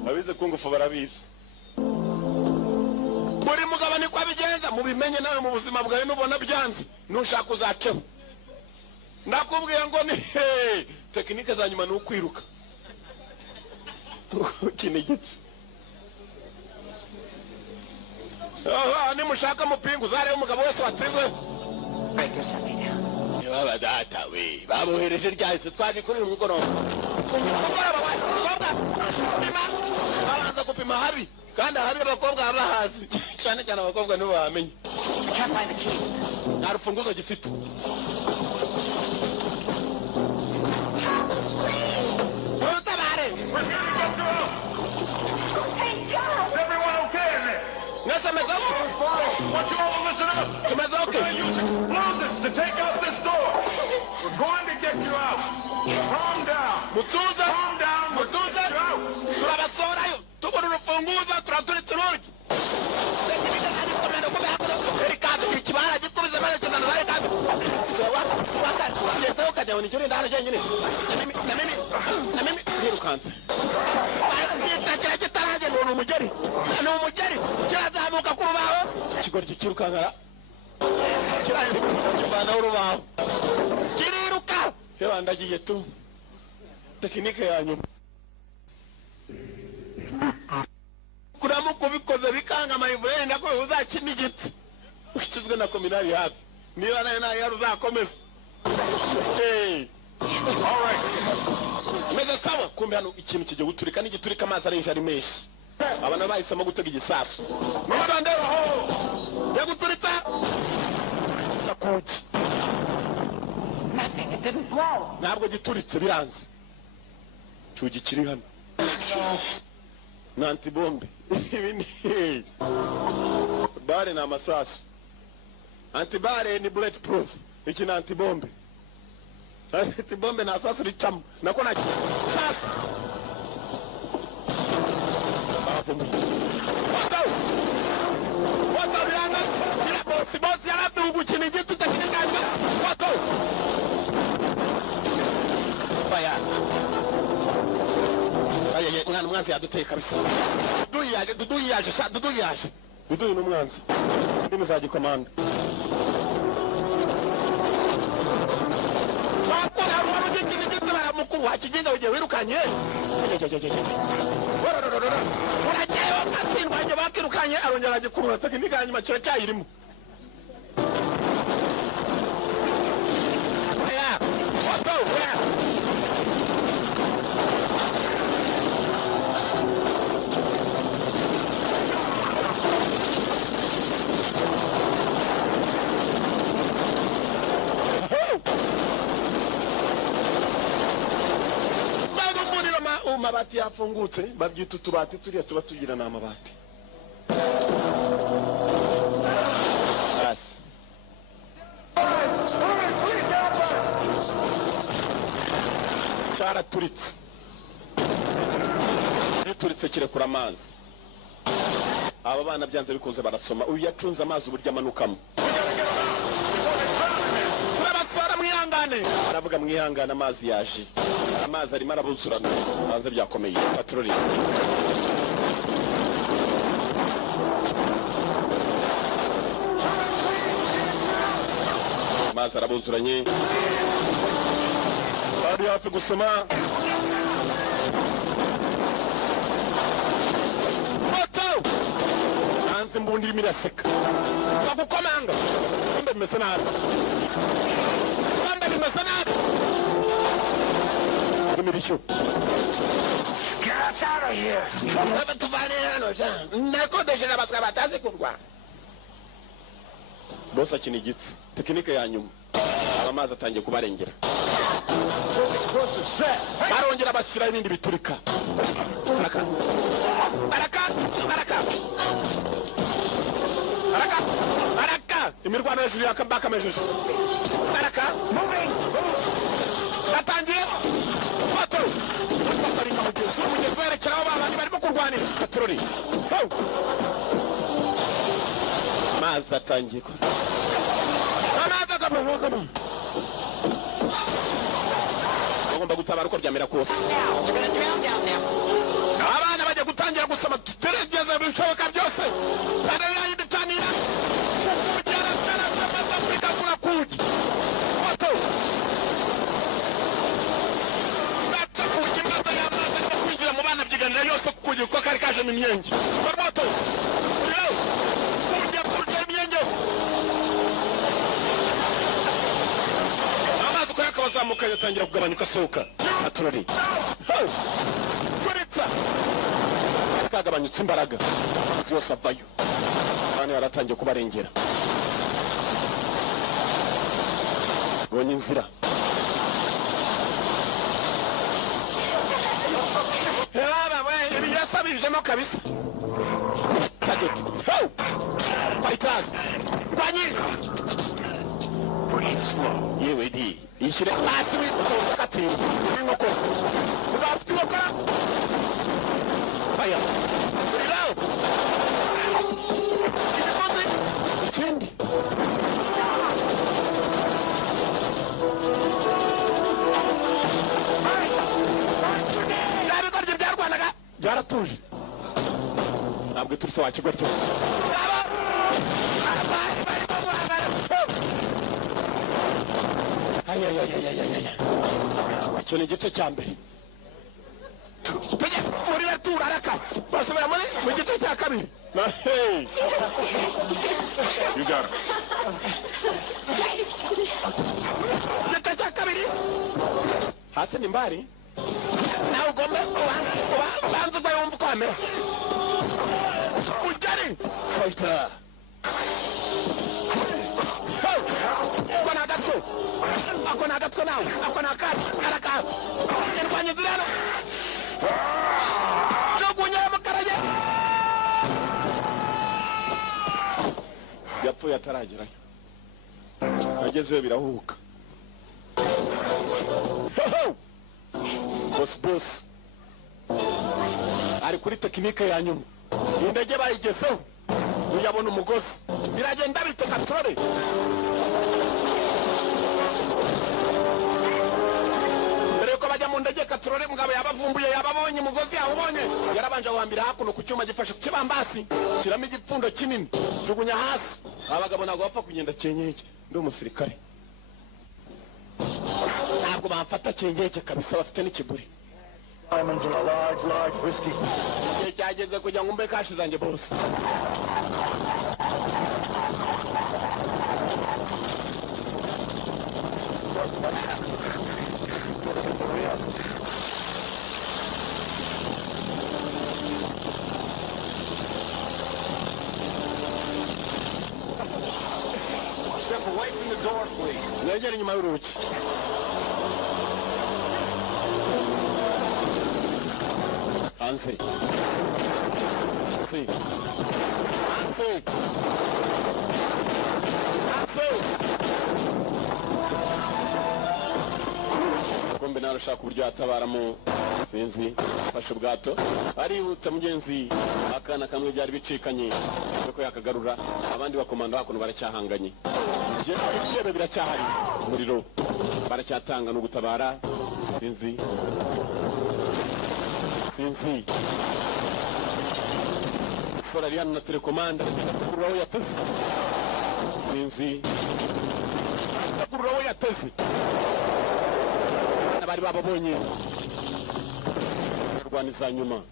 Abize kungufu barabizi. Muri mugabane kwa bigenza mubimenye nawe mu buzima bwawe nubona byanze nushaka uzaceho. Ndakubwiye ngo ni tekinike za nyuma n'ukwiruka. Kinigitse. Ni mushaka mupingu zare umugabo wese watsinzwe. Break yourself down. Baba data we babohereje ryahise twaje kuri uyu mugoroba. Mugoroba wa kobwa. Pima. Babanza gupima habi kandi habi abakobwa abahazi. Cyane cyane abakobwa nibo bamenye. Can't find the key. Nta rufunguzo gifite. Want you all to listen up. We're going to use explosives to take out this door. We're going to get you out. Calm down. Mutuza. Calm down. Mutuza. Turabasorayo. Tubona urufunguzo turaturitse urugi. Tekinike ari komendo ko behakora. Erikaza kibara gikubize mara cyane bari kandi. Waka. Yeso kajya woni cyuri ndara cyanyine. Na mimi ntirukanze. Ndita kitaraje no umugeri. No umugeri. Kirazamuka ku rubaho. Kigori kirukankara. Kirandi kibana urubaho. Kiriruka. Heba ndagiye tu. Tekinike yanyu. Kuramu kubikoze bikanga mayivure ndako uzakinigitse. Ukizwe na kominari hafi. Niba nayo yaruzakomeza. All right. Meze sawa kumbe hano ikintu kijye guturika n'igiturika amazi arenje ari menshi. Abana bahisemo gutega igisasu. Mutonde ya guturitsa. Nakuki. Nothing. It didn't blow. Ntabwo gituritse biranze. Cyugi kiri hano. Na antibombe. Ibindi. Bare na masasu. Antibare ni bulletproof. Iki na antibombe. Antibombe na sasu richamu. Nako na sasu. Wata bianga. Bila bosi yarabdu uguchini jitu tekinika anga. Wata. Baya. Aya mwanzi yaduteye kabisa. Dudu yaje. Dudu ni umwanzi. Ndi muzaji komanda. Bakora ruwaje kinigitse baramukuru wakigenga uje wirukanye. Urajeyo katsindwa nje bakirukanye arongera aje kurura tekinika yanyuma cyo cyayirimo. Aya. Wata wera. Amabati yafungutse babyita utubati turiya tuba tugira n'amabati. Yes. Cyaraturitse. Turitse kirekura amazi. Aba bana byanze bikunze barasoma. Uyu yacunze amazi uburyo amanukamo. Turabasora mwihangane. Aravuga mwihangane amazi yaje. Amazi arimo arabuzurana. Hanze byakomeye. Patroli. Amazi arabuzuranye. Bari hafi gusoma. Hanze mbundi irimo iraseka. gukomanga kumbe bimeze nabi kumbe bimeze nabi imirishyo Get us out of here! Aba tuvane hano ja nakodeshe n'abaswa batazi kurwana boss akina igitsi tekinike ya nyuma amazi atangiye kubarengera barongera bashyira ibindi biturika baraka baraka baraka baraka baraka imirwano hejuru yakambaka mejeje baraka atangiye bato bakaringa mugenzi w'umugenzi werekeraho babandi barimo kurwanira katroli mazi atangiye amazi akamuvuga bagomba gutabara uko byamera kose abana bajya gutangira gusoma tugerageza bishoboka byose kandi yayidutanira kugera sana Afrika kuna kuji wato bata kujimaza ya maza no kwinjira mu bana byiganira yose kukuji uko kari kaje mu myenge wato kujya kurya imyenge akabazamuka yatangira kugabanyuka asohoka aturori turitsa kagabanyutse imbaraga zose avayo abana baratangiye kubarengera bonye inzira ibi yasabijemo kabisa tageti fighters kwanyi yewe di ishire hasi witoza katiri inkoko ugafite inkoko fire iraho igikoze ikindi yabikorye byarwanaga byaratuje ntabwo iturutse wakigwa cyo icyo ni igice cya mbere tujye muri retura araka basubira mu gice cya kabiri You got it. igice cya kabiri hasi ni mbari nawe ugomba ubanza ugwa yumva uko hamera ujyari fayita ako na gatwe nawe ako na kati araka irwanya zirana jugunya mukaraye yapfuye ataragerayo agezeyo birahuka boss ari kuri tekinike ya nyuma indege bayigezeho uyabona umugozi biragenda bite katrole ndege katrole mugabo yabavumbuye yababonye umugozi yawubonye yarabanje awambira hakuno ku cyuma gifashe ku kibambasi kiramo igipfundo kinini jugunya hasi abagabo ntabwo bapfa kugenda cyenyeke ndi umusirikare ntabwo bamfata cyenyeke kabisa bafite n'ikiguri igihe cyageze kugira ngo mbe kashi zanjye bose Step away from the door, please. Negera inyuma y'urugi. Hanze. Hanze. Hanze. Hanze. Kumbe narashaka uburyo yatabaramo sinzi fashe ubwato arihuta mugenzi akana kamwe byari bicikanye ko yakagarura abandi bakomanda hakuno baracyahanganye je biracyahari umuriro baracyatanga no gutabara sinzi sora riana na telekomanda atakururaho yateze sinzi atakururaho yateze abari bababonye rwaniza nyuma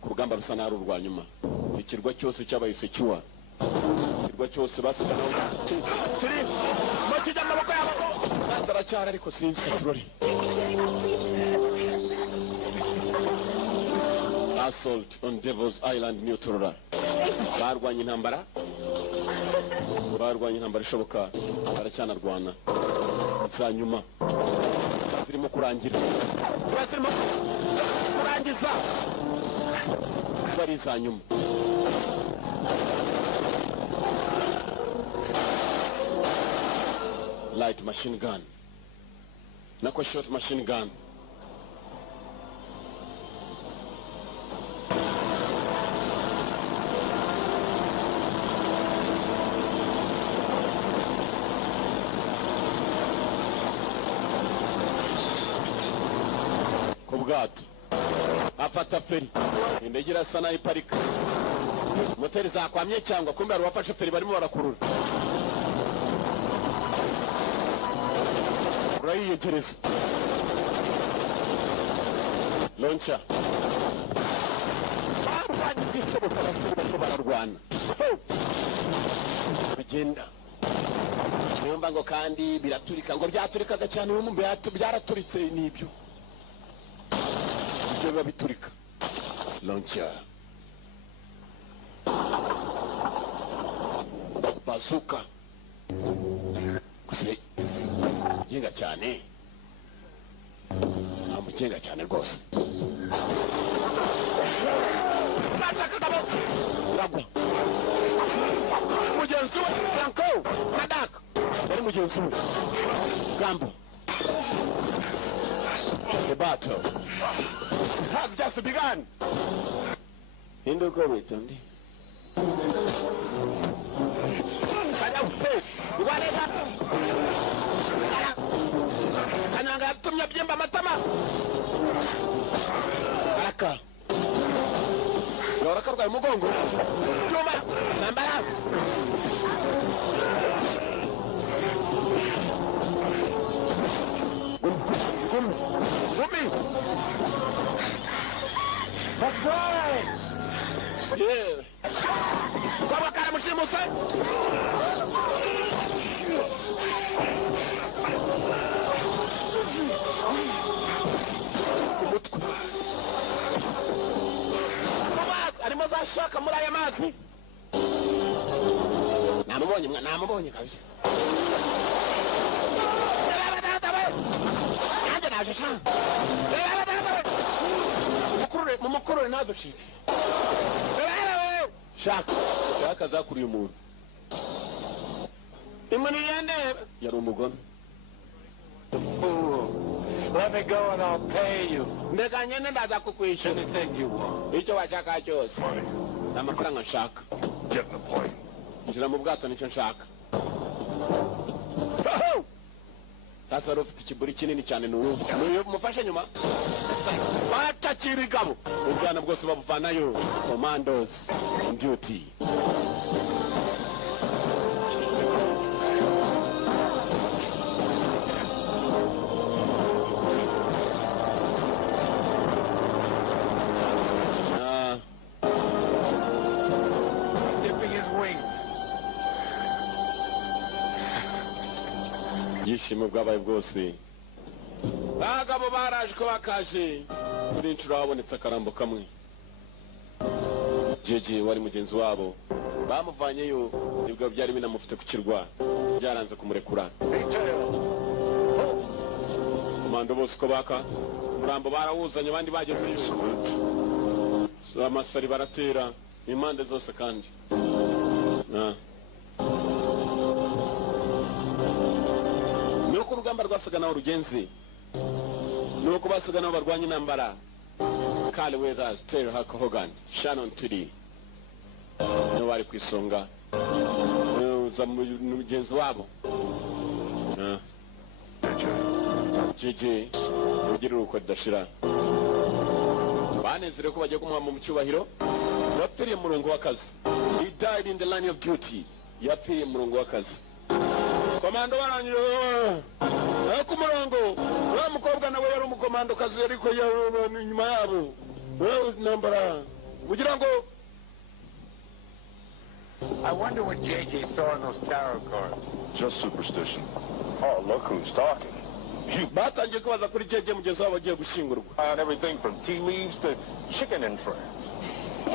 ku rugamba rusa na rwa nyuma ikirwa cyose cyabaye secure ikirwa cyose basigana kiri makijya amaboko yabo zaracyari ariko sinzi petroli. Assault on Devil's Island, New Torora. Barwanye intambara ishoboka, baracyanarwana za nyuma zirimo kurangira, zirimo kurangiza bari za nyuma. Light machine gun nako short machine gun. Kubwato afata feri, indege irasa nayo iparika, moteri zakwamye cyangwa kumbe ari wafashe feri barimo barakurura. Urayiyegereza launcher barwanyiza ishoboka, basubira ko bararwana bigenda nyumva ngo kandi biraturika, ngo byaturikaga cyane ubu byaraturitse. Nibyo biba biturika. Launcher, bazooka, kuse jenga cyane, amujenga cyane rwose. Ragwa mugenzi we Franco Madak bari mugenzi we Gambo. The battle has just begun. Indo go with them. Kananga tumya byemba matama. Aka. Yora karwa mugongo. Juma nambara. Gumi. Bakai. Yeah. Kwa kara mushimu sai. Arimo zashaka muri aya mazi. Namubonye kabisa. Nanje naje sha. Mukurure nadushike. Shaka zakuriye umuntu. Imuni yende yari umugome. Let me go and I'll pay you. Ndekanye ndaza kukwisha. Anything you want. Icyo washaka cyose. Amafaranga nshaka. Get in the plane. Njira mu bwato nicyo nshaka. Sasa rufite ikiburi kinini cyane n'ubu. Mufashe nyuma. Batakira igabo. Ubwana bwose babuvanayo. Commandos on duty. Yishimo bwabaye bwose. Bagabo baraje ko bakaje. Kuri inshuro habonetse akarambo kamwe. Jeje wari mugenzi wabo. Bamuvanyeyo nibwo byari binamufite ku kirwa. Byaranze kumurekura. Komando bose ko baka. Murambo barawuzanye abandi bagezeyo. Amasari baratera impande zose kandi. Nuko urugamba rwasaga naho rugenzi. Nuko basaga naho barwanya intambara. Carl Weathers, Terry Hogan, Shannon Tuddy. Nibo bari kwisonga. Uza mugenzi wabo. Jeje ugira uko dashira. Banezerewe ko bagiye kumuha mu cyubahiro. Yapfiriye mu murongo w'akazi. He died in the line of duty. Yapfiriye mu murongo w'akazi. Komando barangije ku murongo. Wa mukobwa nawe yari umukomando kazi ariko yari nyuma yabo. Nambara kugira ngo I wonder what JJ saw in those tarot cards. Just superstition. Oh, look who's talking. batangiye kubaza kuri JJ mugenzi wabo agiye gushingurwa. And everything from tea leaves to chicken in France.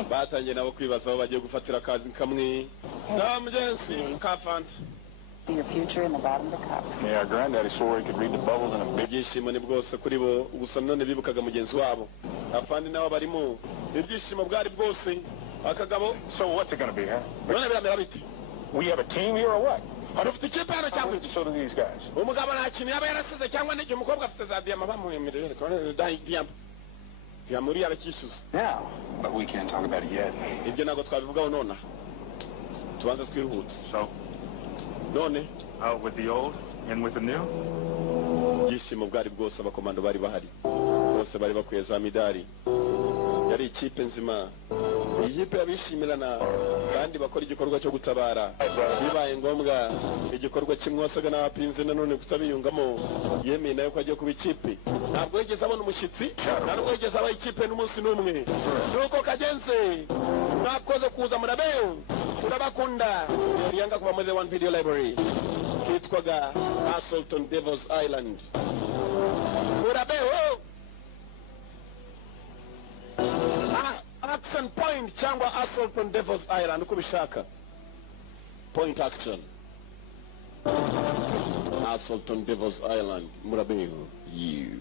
batangiye nabo kwibaza aho bagiye gufatira akazi kamwe. Na mugenzi Kafanta. See your future in the bottom of the cup. Yeah, Granddaddy swore he could read the bubbles in a big... ibyishimo ni bwose kuri bo gusa none bibukaga mugenzi wabo. Afandi nabo barimo ibyishimo bwari bwose akagabo. So what's it going to be, huh? None biramera biti. We have a team here or what? Dufite ikipe hano cyangwa iki? So do these guys. Umugabo nta kintu yaba yarasize cyangwa n'icyo umukobwa afite za diyama bamwemerera diyama. Diyama uri abakishyuza. Now, but we can't talk about it yet. Ibyo ntabwo twabivugaho nona. Tubanze twiruhutse. So, none out with the old, in with the new? ibyishimo bwari bwose abakomando bari bahari. Bose bari bakwiye za midari. Yari ikipe nzima. Iyipe yabishimirana kandi bakora igikorwa cyo gutabara. Bibaye ngombwa igikorwa kimwasaga n'abapinze nanone kutabiyungamo yemeye nayo ko agiye kuba ikipe. Ntabwo yigeze abona umushyitsi, ntabwo yigeze aba ikipe n'umunsi n'umwe. Nuko kagenze mwakoze kuza murabeho turabakunda. Yanga kuba muri the One Video Library kitwaga Assaulton Devils Island. Murabeho action point cyangwa assault on Devil's Island uko bishaka. Point action. Assault on Devil's Island. Murabeho. You.